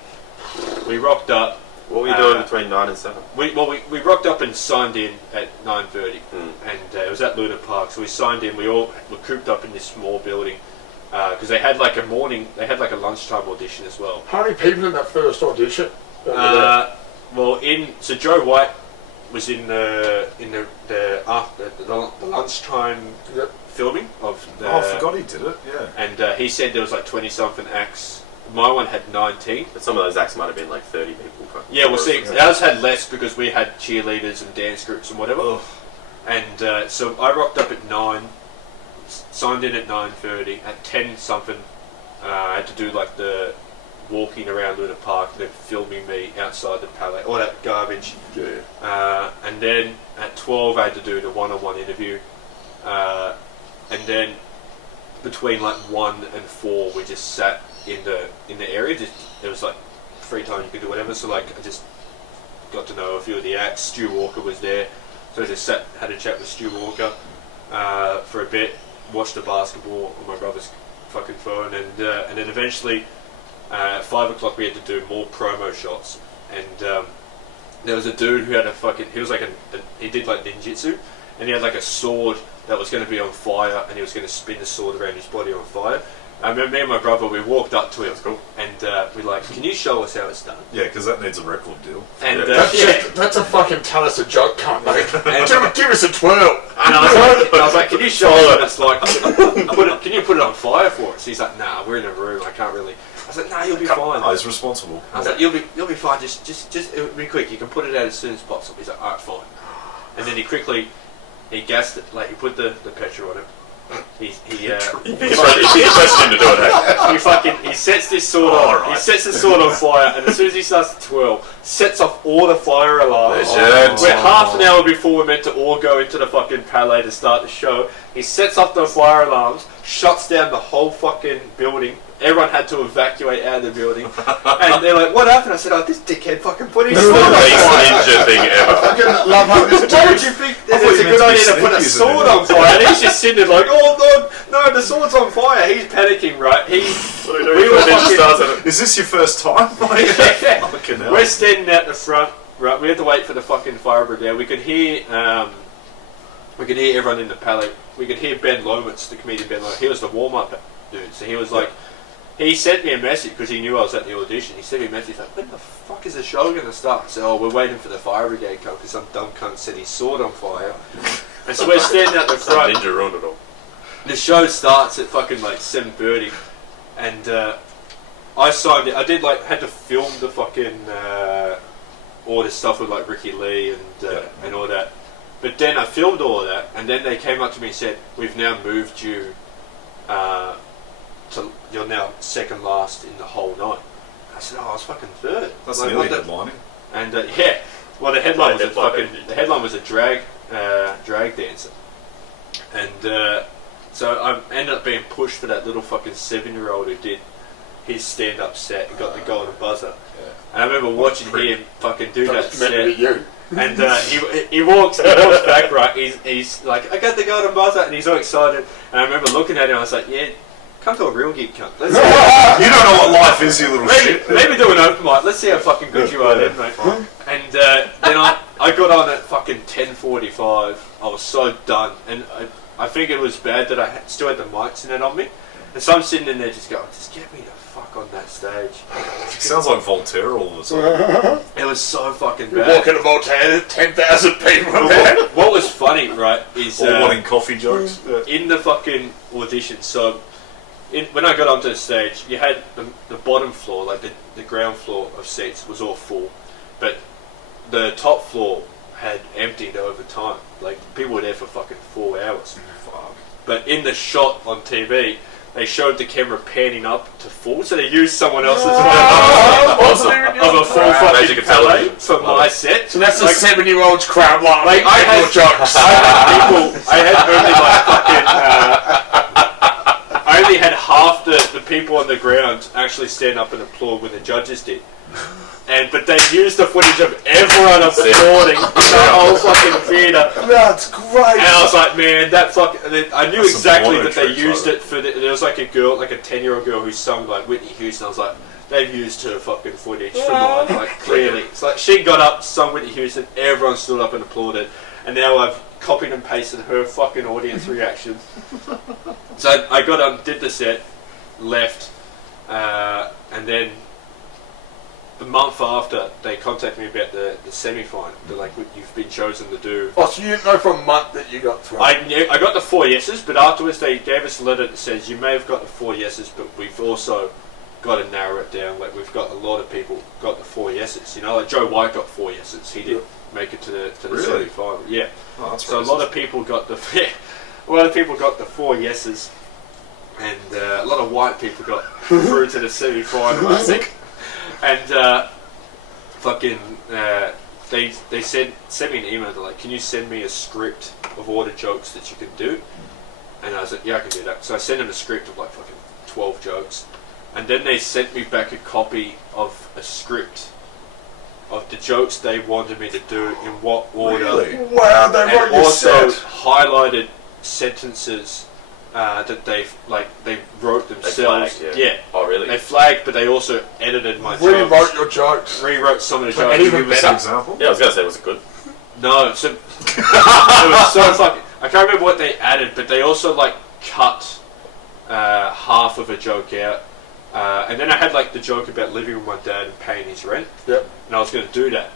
We rocked up. What were you doing between 9 and 7? We rocked up and signed in at 9:30, and it was at Luna Park. So we signed in. We all were cooped up in this small building because they had like a lunchtime audition as well. How many people in that first audition? So Joe White was in the lunchtime filming of the. Oh, I forgot he did it. Yeah. And he said there was like 20-something acts. My one had 19. But some of those acts might have been like 30 people. Yeah, we'll see. Ours had less because we had cheerleaders and dance groups and whatever. Ugh. And so I rocked up at 9, signed in at 9:30. At 10-something, I had to do like the walking around Luna Park, them filming me outside the palais, all that garbage. Yeah. And then at 12, I had to do the one-on-one interview. And then between like 1 and 4, we just sat in the area. There was like free time, you could do whatever. So like I just got to know a few of the acts. Stu Walker was there, so I just had a chat with Stu Walker for a bit. Watched the basketball on my brother's fucking phone, and then eventually at 5 o'clock we had to do more promo shots. And there was a dude who had he did like ninjutsu, and he had like a sword that was going to be on fire, and he was going to spin the sword around his body on fire. I remember me and my brother, we walked up to him, and we're like, "Can you show us how it's done?" Yeah, because that needs a record deal. And That's a fucking tell us a joke, cunt, mate. Give us a twirl. And I was like, "Can you show us what it's like? Can you put it on fire for us?" He's like, "Nah, we're in a room. I can't really." I was like, "Nah, you'll be fine." Oh, he's responsible. I was like, "You'll be fine. Just it'll be quick. You can put it out as soon as possible." He's like, "Alright, fine." And then he gassed it, like he put the petrol on it. He pressed him to do it. He sets this sword on. Right. He sets the sword on fire, and as soon as he starts to twirl, sets off all the fire alarms. We're half an hour before we're meant to all go into the fucking palais to start the show. He sets off the fire alarms, shuts down the whole fucking building. Everyone had to evacuate out of the building, and they're like, "What happened?" I said, "Oh, this dickhead fucking put his sword on fire." Ninja thing ever. I fucking love how this Why would you think that it's a good idea to put a sword on fire? And he's just sitting there like, "Oh no, the sword's on fire." He's panicking, right? Is this your first time? Fucking hell. We're standing out the front, right? We had to wait for the fucking fire brigade. We could hear everyone in the palais. We could hear Ben Lomitz, the comedian Ben Lomitz. He was the warm-up dude, so he was like. He sent me a message because he knew I was at the audition. He sent me a message like, "When the fuck is the show going to start?" I said, "Oh, we're waiting for the fire brigade to come because some dumb cunt set his sword on fire." And so we're standing out the front. Ninja ruined it all. The show starts at fucking like 7:30, and I signed it. I did had to film the fucking all this stuff with like Ricky Lee and all that. But then I filmed all of that, and then they came up to me and said, "We've now moved you. You're now second last in the whole night." I said, "Oh, I was fucking third." That's nearly headlining. And the headline was a drag dancer, and so I ended up being pushed for that little fucking 7-year-old who did his stand-up set and got the golden buzzer. Yeah. And I remember watching him fucking do that set. And he walks back, right. He's like, "I got the golden buzzer," and he's all excited. And I remember looking at him. I was like, "Yeah." come to a real gig, cunt. Let's You don't know what life is, you little shit. maybe do an open mic. Let's see how fucking good you are then, mate. And then I got on at fucking 10:45. I was so done, and I think it was bad that I still had the mics in it on me. And so I'm sitting in there just going, just get me the fuck on that stage. It sounds like Voltaire all of a sudden. It was so fucking You're bad. walking to Voltaire, 10,000 people But there. what was funny, right, is All wanting coffee jokes. in the fucking audition, so when I got onto the stage, you had the bottom floor, like the ground floor of seats was all full, but the top floor had emptied over time. Like, people were there for fucking 4 hours. Fuck. But in the shot on TV, they showed the camera panning up to full, so they used someone else's Awesome. of a full Magic fucking of palette television. for my set. So that's a Like, 7-year-old's crowd laughing Like, I at had- your jokes. I had only like fucking. I only had half the people on the ground actually stand up and applaud when the judges did. But they used the footage of everyone applauding in the whole fucking theatre. That's great. And I was like, man, that fucking. And then I knew That's some exactly porno that they tricks, used right? it for. There was like a girl, like a 10-year-old girl who sung like Whitney Houston. I was like, they've used her fucking footage for mine, like clearly. It's like she got up, sung Whitney Houston, everyone stood up and applauded, and now I've copied and pasted her fucking audience reaction. So I got on, did the set, left, and then the month after they contacted me about the semi-final. They're like, you've been chosen to do. Oh, so you didn't know for a month that you got through? I got the 4 yeses, but afterwards they gave us a letter that says you may have got the 4 yeses, but we've also got to narrow it down. Like, we've got a lot of people got the 4 yeses. You know, like Joe White got 4 yeses. He didn't make it to the Really? semi-final. Yeah. Oh, that's So racist. a lot of people got the 4 yeses, and a lot of white people got through to the semi-final, I think. And they sent me an email. They're like, can you send me a script of all the jokes that you can do? And I was like, yeah, I can do that. So I sent them a script of like fucking 12 jokes, and then they sent me back a copy of a script of the jokes they wanted me to do in what order. Really? Wow, they And wrote your also set. highlighted sentences that they wrote themselves. flagged, yeah. Oh, really? They flagged, but they also edited my Rewrote jokes. your jokes. Rewrote some of the But jokes. even Give us better. an example. Yeah, I was going to say, was it good? No, so it was so fucking. I can't remember what they added, but they also like cut half of a joke out. And then I had like the joke about living with my dad and paying his rent. Yep. And I was going to do that.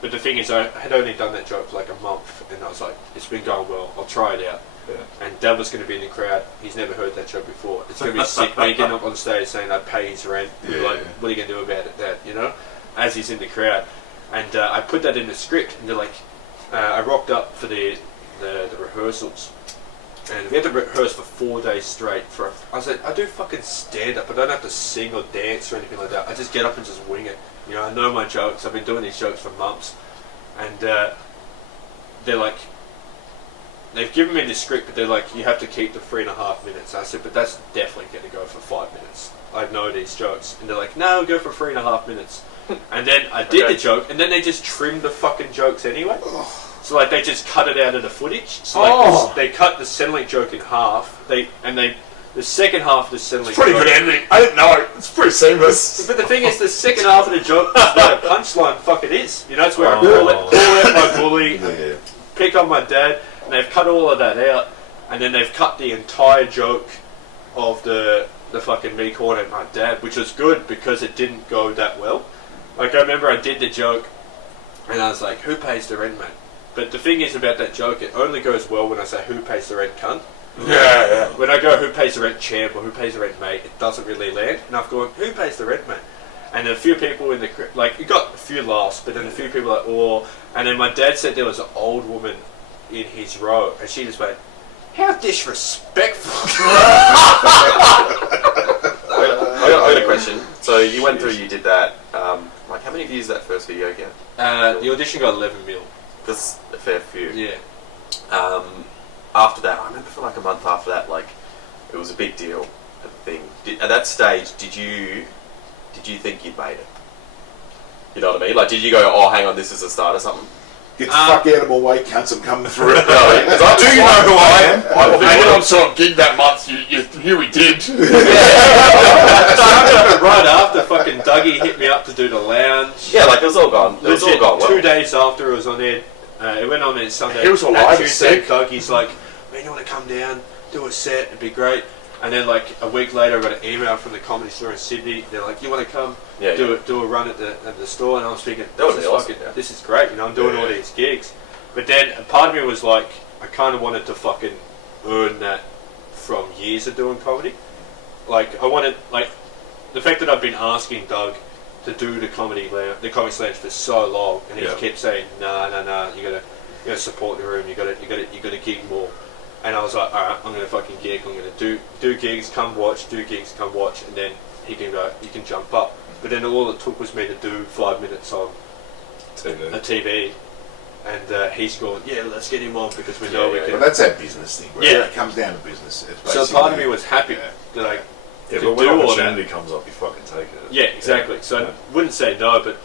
But the thing is, I had only done that joke for like a month, and I was like, it's been going well, I'll try it out. Yeah. And Dad was going to be in the crowd. He's never heard that joke before. It's going to be sick, me getting up on stage saying I pay his rent. Yeah, Like, yeah. what are you going to do about it, Dad? You know, as he's in the crowd. And I put that in the script, and they're like, I rocked up for the rehearsals, and we had to rehearse for 4 days straight. I was like, I do fucking stand up. I don't have to sing or dance or anything like that. I just get up and just wing it. You know, I know my jokes. I've been doing these jokes for months, and they're like, they've given me the script, but they're like, you have to keep the 3.5 minutes. I said, but that's definitely going to go for 5 minutes. I know these jokes, and they're like, no, go for 3.5 minutes. And then I did the joke, and then they just trimmed the fucking jokes anyway. So like they just cut it out of the footage. So like they cut the Centrelink joke in half. The second half of the Centrelink It's pretty joke. good ending. I didn't know. It's pretty seamless. But the thing is, the second half of the joke is where the punchline fucking is. You know, it's where I call out my bully, Yeah. pick on my dad, and they've cut all of that out, and then they've cut the entire joke of the fucking me calling out my dad, which was good because it didn't go that well. Like, I remember I did the joke, and I was like, who pays the rent, mate? But the thing is about that joke, it only goes well when I say, who pays the rent, cunt? Yeah. When I go, who pays the rent, champ, or who pays the rent, mate, it doesn't really land. And I've gone, who pays the rent, mate? And a few people in the, like, it got a few laughs, but then a few people like, oh. And then my dad said there was an old woman in his row, and she just went, how disrespectful. I got a question. So you went through, you did that. Like, how many views did that first video get? The audition got 11 mil. That's a fair few. Yeah. After that, I remember for like a month after that, like, it was a big deal. A thing. At that stage, did you think you'd made it? You know what I mean? Like, did you go, oh, hang on, this is a start or something? Get the fuck out of my way, cunts, I'm coming through. Do you know who I am? I did on sort of gig that month, you we did. So I remember right after fucking Dougie hit me up to do the lounge. Yeah, like it was all gone. It was all Legit, gone well. 2 days after it was on there, it went on Sunday. He was That alive, Tuesday, sick. Dougie's like, man, you want to come down, do a set, it'd be great. And then like a week later, I got an email from the Comedy Store in Sydney. They're like, you want to come do a run at the store? And I was thinking, this is great. You know, I'm doing all these gigs. But then a part of me was like, I kind of wanted to fucking earn that from years of doing comedy. Like I wanted, like the fact that I've been asking Doug to do the comedy slam for so long, and he kept saying, nah, you gotta support the room. You gotta gig more. And I was like, alright, I'm going to fucking gig, I'm going to do gigs, come watch, and then he can go, you can jump up. But then all it took was me to do 5 minutes on a TV, and he's going, yeah, let's get him on because we know we can. Well, that's that business thing, right? It comes down to business. So part of me was happy that I could but when do all opportunity that. comes up, you fucking take it. Yeah, exactly. So I wouldn't say no, but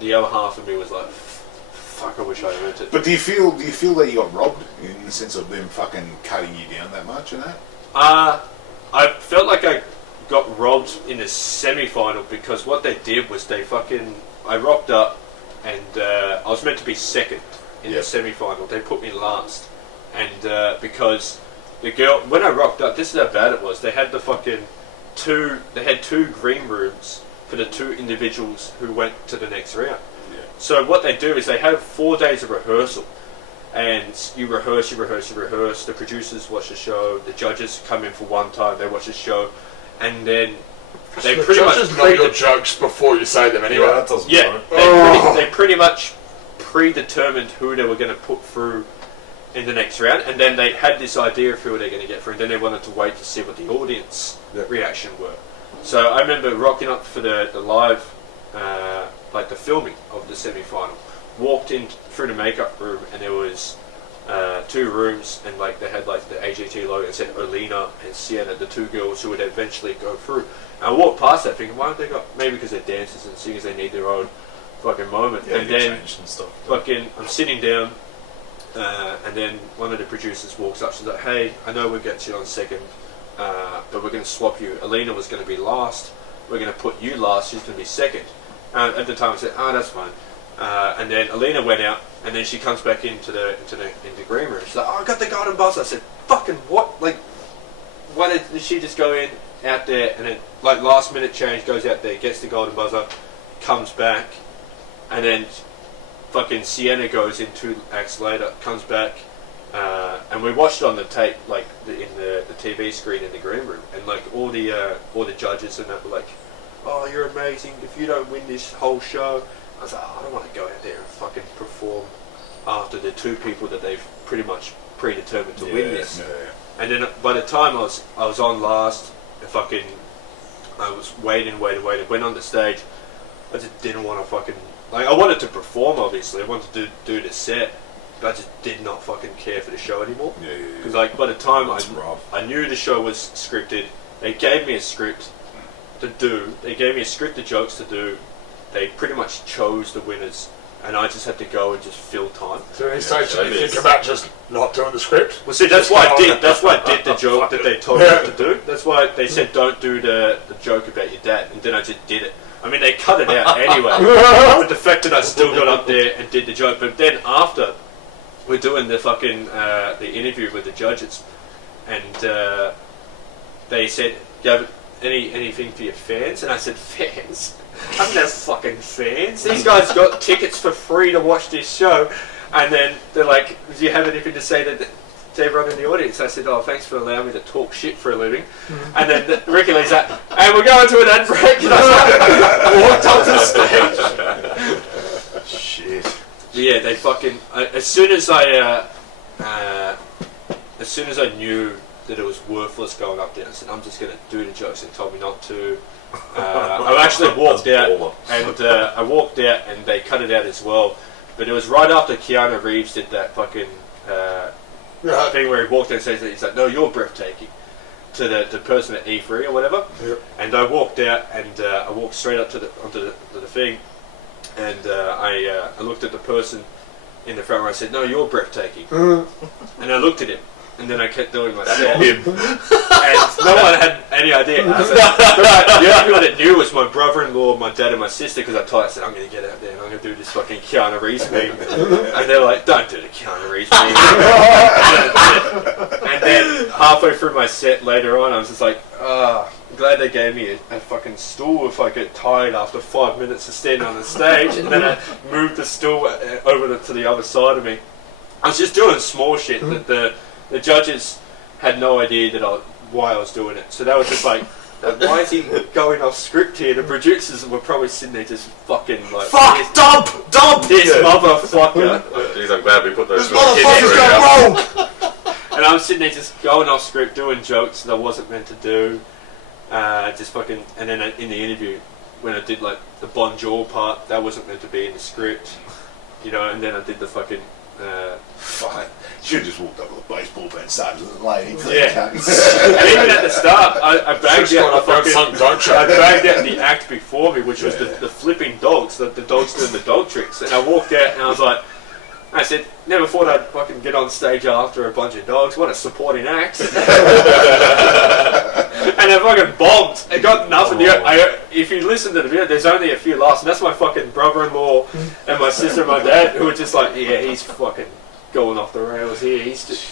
the other half of me was like, fuck, I wish I earned it. But do you feel that you got robbed in the sense of them fucking cutting you down that much and that? I felt like I got robbed in the semi-final because what they did was I rocked up and I was meant to be second in the semi-final. They put me last, and because the girl, when I rocked up, this is how bad it was. They had two green rooms for the two individuals who went to the next round. So what they do is they have 4 days of rehearsal, and you rehearse. The producers watch the show. The judges come in for one time. They watch the show, and then they the pretty much judges know your jokes before you say them anyway. Yeah, that doesn't matter. They pretty much predetermined who they were going to put through in the next round, and then they had this idea of who they're going to get through, and then they wanted to wait to see what the audience reaction were. So I remember rocking up for the live. Like the filming of the semi-final, walked in through the makeup room, and there was 2 rooms, and like they had like the AGT logo and said Olena and Sienna, the 2 girls who would eventually go through. And I walked past that thinking, why don't they got, maybe because they're dancers and singers, they need their own fucking moment. And then fucking I'm sitting down, and then one of the producers walks up. She's like, hey, I know we'll get you on second, but we're going to swap you. Elena was going to be last. We're going to put you last. She's going to be second. At the time, I said, that's fine. And then Alina went out, and then she comes back into the green room. She's like, I got the golden buzzer. I said, fucking what? Like, why did she just go in, out there, and then, like, last minute change, goes out there, gets the golden buzzer, comes back, and then fucking Sienna goes in 2 acts later, comes back, and we watched it on the tape, like, in the TV screen in the green room, and, like, all the judges and that were like, oh, you're amazing, if you don't win this whole show. I was like, I don't want to go out there and fucking perform after the 2 people that they've pretty much predetermined to win this. And then by the time I was on last, I was waiting, went on the stage. I just didn't want to fucking, like, I wanted to perform, obviously, I wanted to do the set, but I just did not fucking care for the show anymore. Because like, by the time I knew the show was scripted, they gave me a script to do, they gave me a script of jokes to do, they pretty much chose the winners, and I just had to go and just fill time. So any stage did you think about just not doing the script? Well, see, that's why I did the joke that they told me to do. That's why they said don't do the joke about your dad, and then I just did it. I mean, they cut it out anyway, but the fact that I still got up there and did the joke, but then after, we're doing the fucking, the interview with the judges, and they said, Gavin, anything for your fans? And I said, fans? I'm no fucking fans. These guys got tickets for free to watch this show. And then they're like, do you have anything to say to everyone in the audience? I said, thanks for allowing me to talk shit for a living. And then Ricky Lee's like, and we're going to an ad break. And I walked up to the stage. Shit. Yeah, they fucking, as soon as I knew that it was worthless going up there, I said, I'm just going to do the jokes. They told me not to. I actually walked out, and I walked out, and they cut it out as well. But it was right after Keanu Reeves did that fucking thing where he walked out and says that he's like, no, you're breathtaking, to the person at E3 or whatever. Yep. And I walked out, and I walked straight up onto the thing, and I looked at the person in the front row. I said, "No, you're breathtaking." And I looked at him, and then I kept doing my set. And no one had any idea. The only people that knew was my brother-in-law, my dad, and my sister. Because I said, "I'm going to get out there and I'm going to do this fucking Keanu Reeves meme." And they're like, "Don't do the Keanu Reeves meme." And then halfway through my set later on, I was just like, I'm glad they gave me a fucking stool if I get tired after 5 minutes of standing on the stage. And then I moved the stool over to the other side of me. I was just doing small shit that the judges had no idea why I was doing it. So they were just like, why is he going off script here? The producers were probably sitting there just fucking like, fuck, dump! This motherfucker. Jeez, I'm glad we put those This motherfucker's gone wrong! And I'm sitting there just going off script, doing jokes that I wasn't meant to do. Just fucking, and then in the interview, when I did like the bonjour part, that wasn't meant to be in the script, you know. And then I did the fucking. Fine. Should have just walked up with a baseball bat and started laying. Yeah. And even at the start, I bagged out I bagged out the act before me, which was the flipping dogs, the dogs doing the dog tricks. And I walked out and I said, never thought I'd fucking get on stage after a bunch of dogs. What a supporting act. And I fucking bombed. It got nothing. If you listen to the video, there's only a few laughs. And that's my fucking brother-in-law and my sister and my dad, who were just like, yeah, he's fucking going off the rails here. He's just...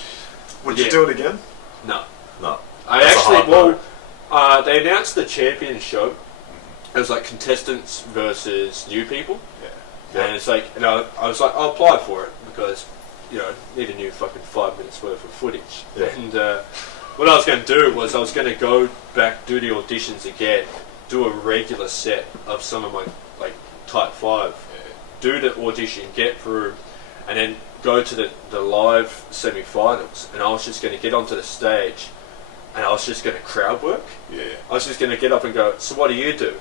Would you do it again? No. No. They announced the champion show. It was like contestants versus new people. And it's like, I was like, I'll apply for it because, you know, I need a new fucking 5 minutes worth of footage. Yeah. And what I was going to do was I was going to go back, do the auditions again, do a regular set of some of my, like, type 5, do the audition, get through, and then go to the live semi-finals. And I was just going to get onto the stage and I was just going to crowd work. Yeah. I was just going to get up and go, so what do you do?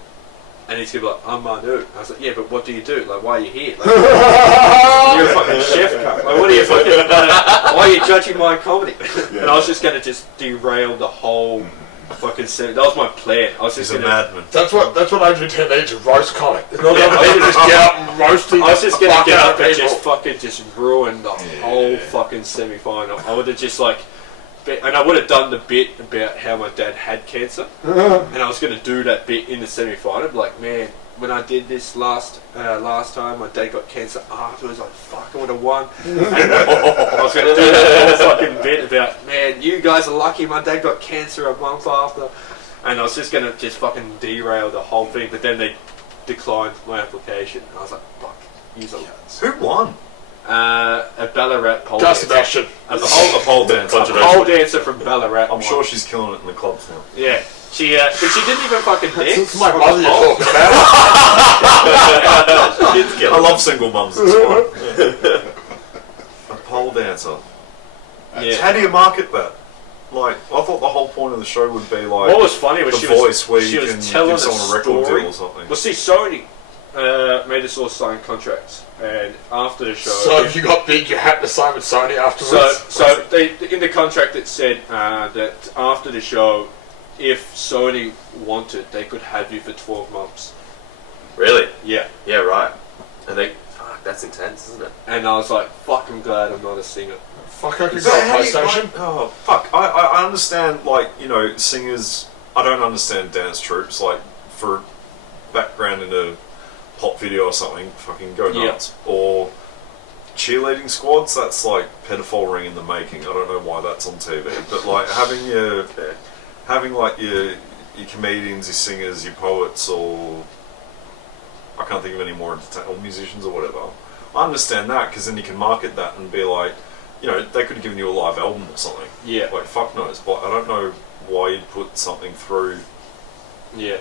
And he's going to be like, I'm Manu. I was like, yeah, but what do you do? Like, why are you here? Like, you're a fucking chef cunt. Like, what are you fucking... why are you judging my comedy? Yeah. And I was just going to just derail the whole fucking set. That was my plan. I was just He's a madman. That's what Adrian Ted needs, a roast comic. It's not going to just get up and roast I was just going to get up and just ruin the whole fucking semi-final. I would have just like... And I would have done the bit about how my dad had cancer, and I was going to do that bit in the semi-final. Like, man, when I did this last time, my dad got cancer afterwards. Like, fuck, I would have won. And I was going to do that whole fucking bit about, man, you guys are lucky. My dad got cancer a month after, and I was just going to just fucking derail the whole thing. But then they declined my application, and I was like, fuck, you're Who won? A Ballarat pole Gus dancer. Sebastian. A pole dancer. A pole dancer from Ballarat. I'm sure she's killing it in the clubs now. Yeah. But she didn't even fucking dance. It's my mother you're talking about. I love single mums. It's fine. A pole dancer. Yeah. How do you market that? Like, I thought the whole point of the show would be like... What was funny was the voice where you can telling give someone a record deal or something. Well, see, Sony made us all sign contracts, and after the show... So if you got big, you had to sign with Sony afterwards? So they, in the contract it said that after the show, if Sony wanted, they could have you for 12 months. Really? Yeah. Yeah, right. And they... Fuck, that's intense, isn't it? And I was like, fuck, I'm glad I'm not a singer. Fuck, I could go PlayStation. Oh, fuck. I understand, like, you know, singers... I don't understand dance troops, like, for background in a pop video or something, fucking go nuts. Yeah. Or cheerleading squads, that's like pedophile ring in the making. I don't know why that's on TV, but like having like your comedians, your singers, your poets, or I can't think of any more or musicians or whatever. I understand that because then you can market that and be like, you know, they could have given you a live album or something. Yeah. Like fuck knows, but I don't know why you'd put something through. Yeah.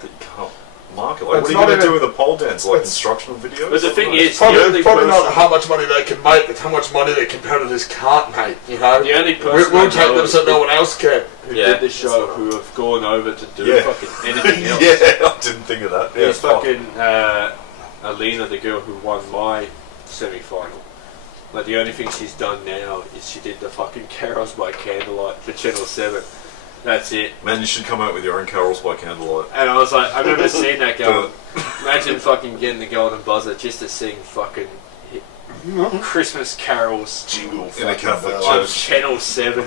That you can't market. Like, what are you going to do with a pole dance? Like instructional videos? But the thing is, probably not how much money they can make, it's how much money their competitors can't make, you know? The only person we'll take them so no one else can. Who did the show, who have gone over to do fucking anything else. Yeah, I didn't think of that. Yeah, it's fucking Alina, the girl who won my semi-final. Like, the only thing she's done now is she did the fucking Carols by Candlelight for Channel 7. That's it. Man, you should come out with your own carols by candlelight. And I was like, I've never seen that girl. Imagine fucking getting the golden buzzer just to sing fucking Christmas carols Jingle In a fucking Catholic bells. on church. Channel 7.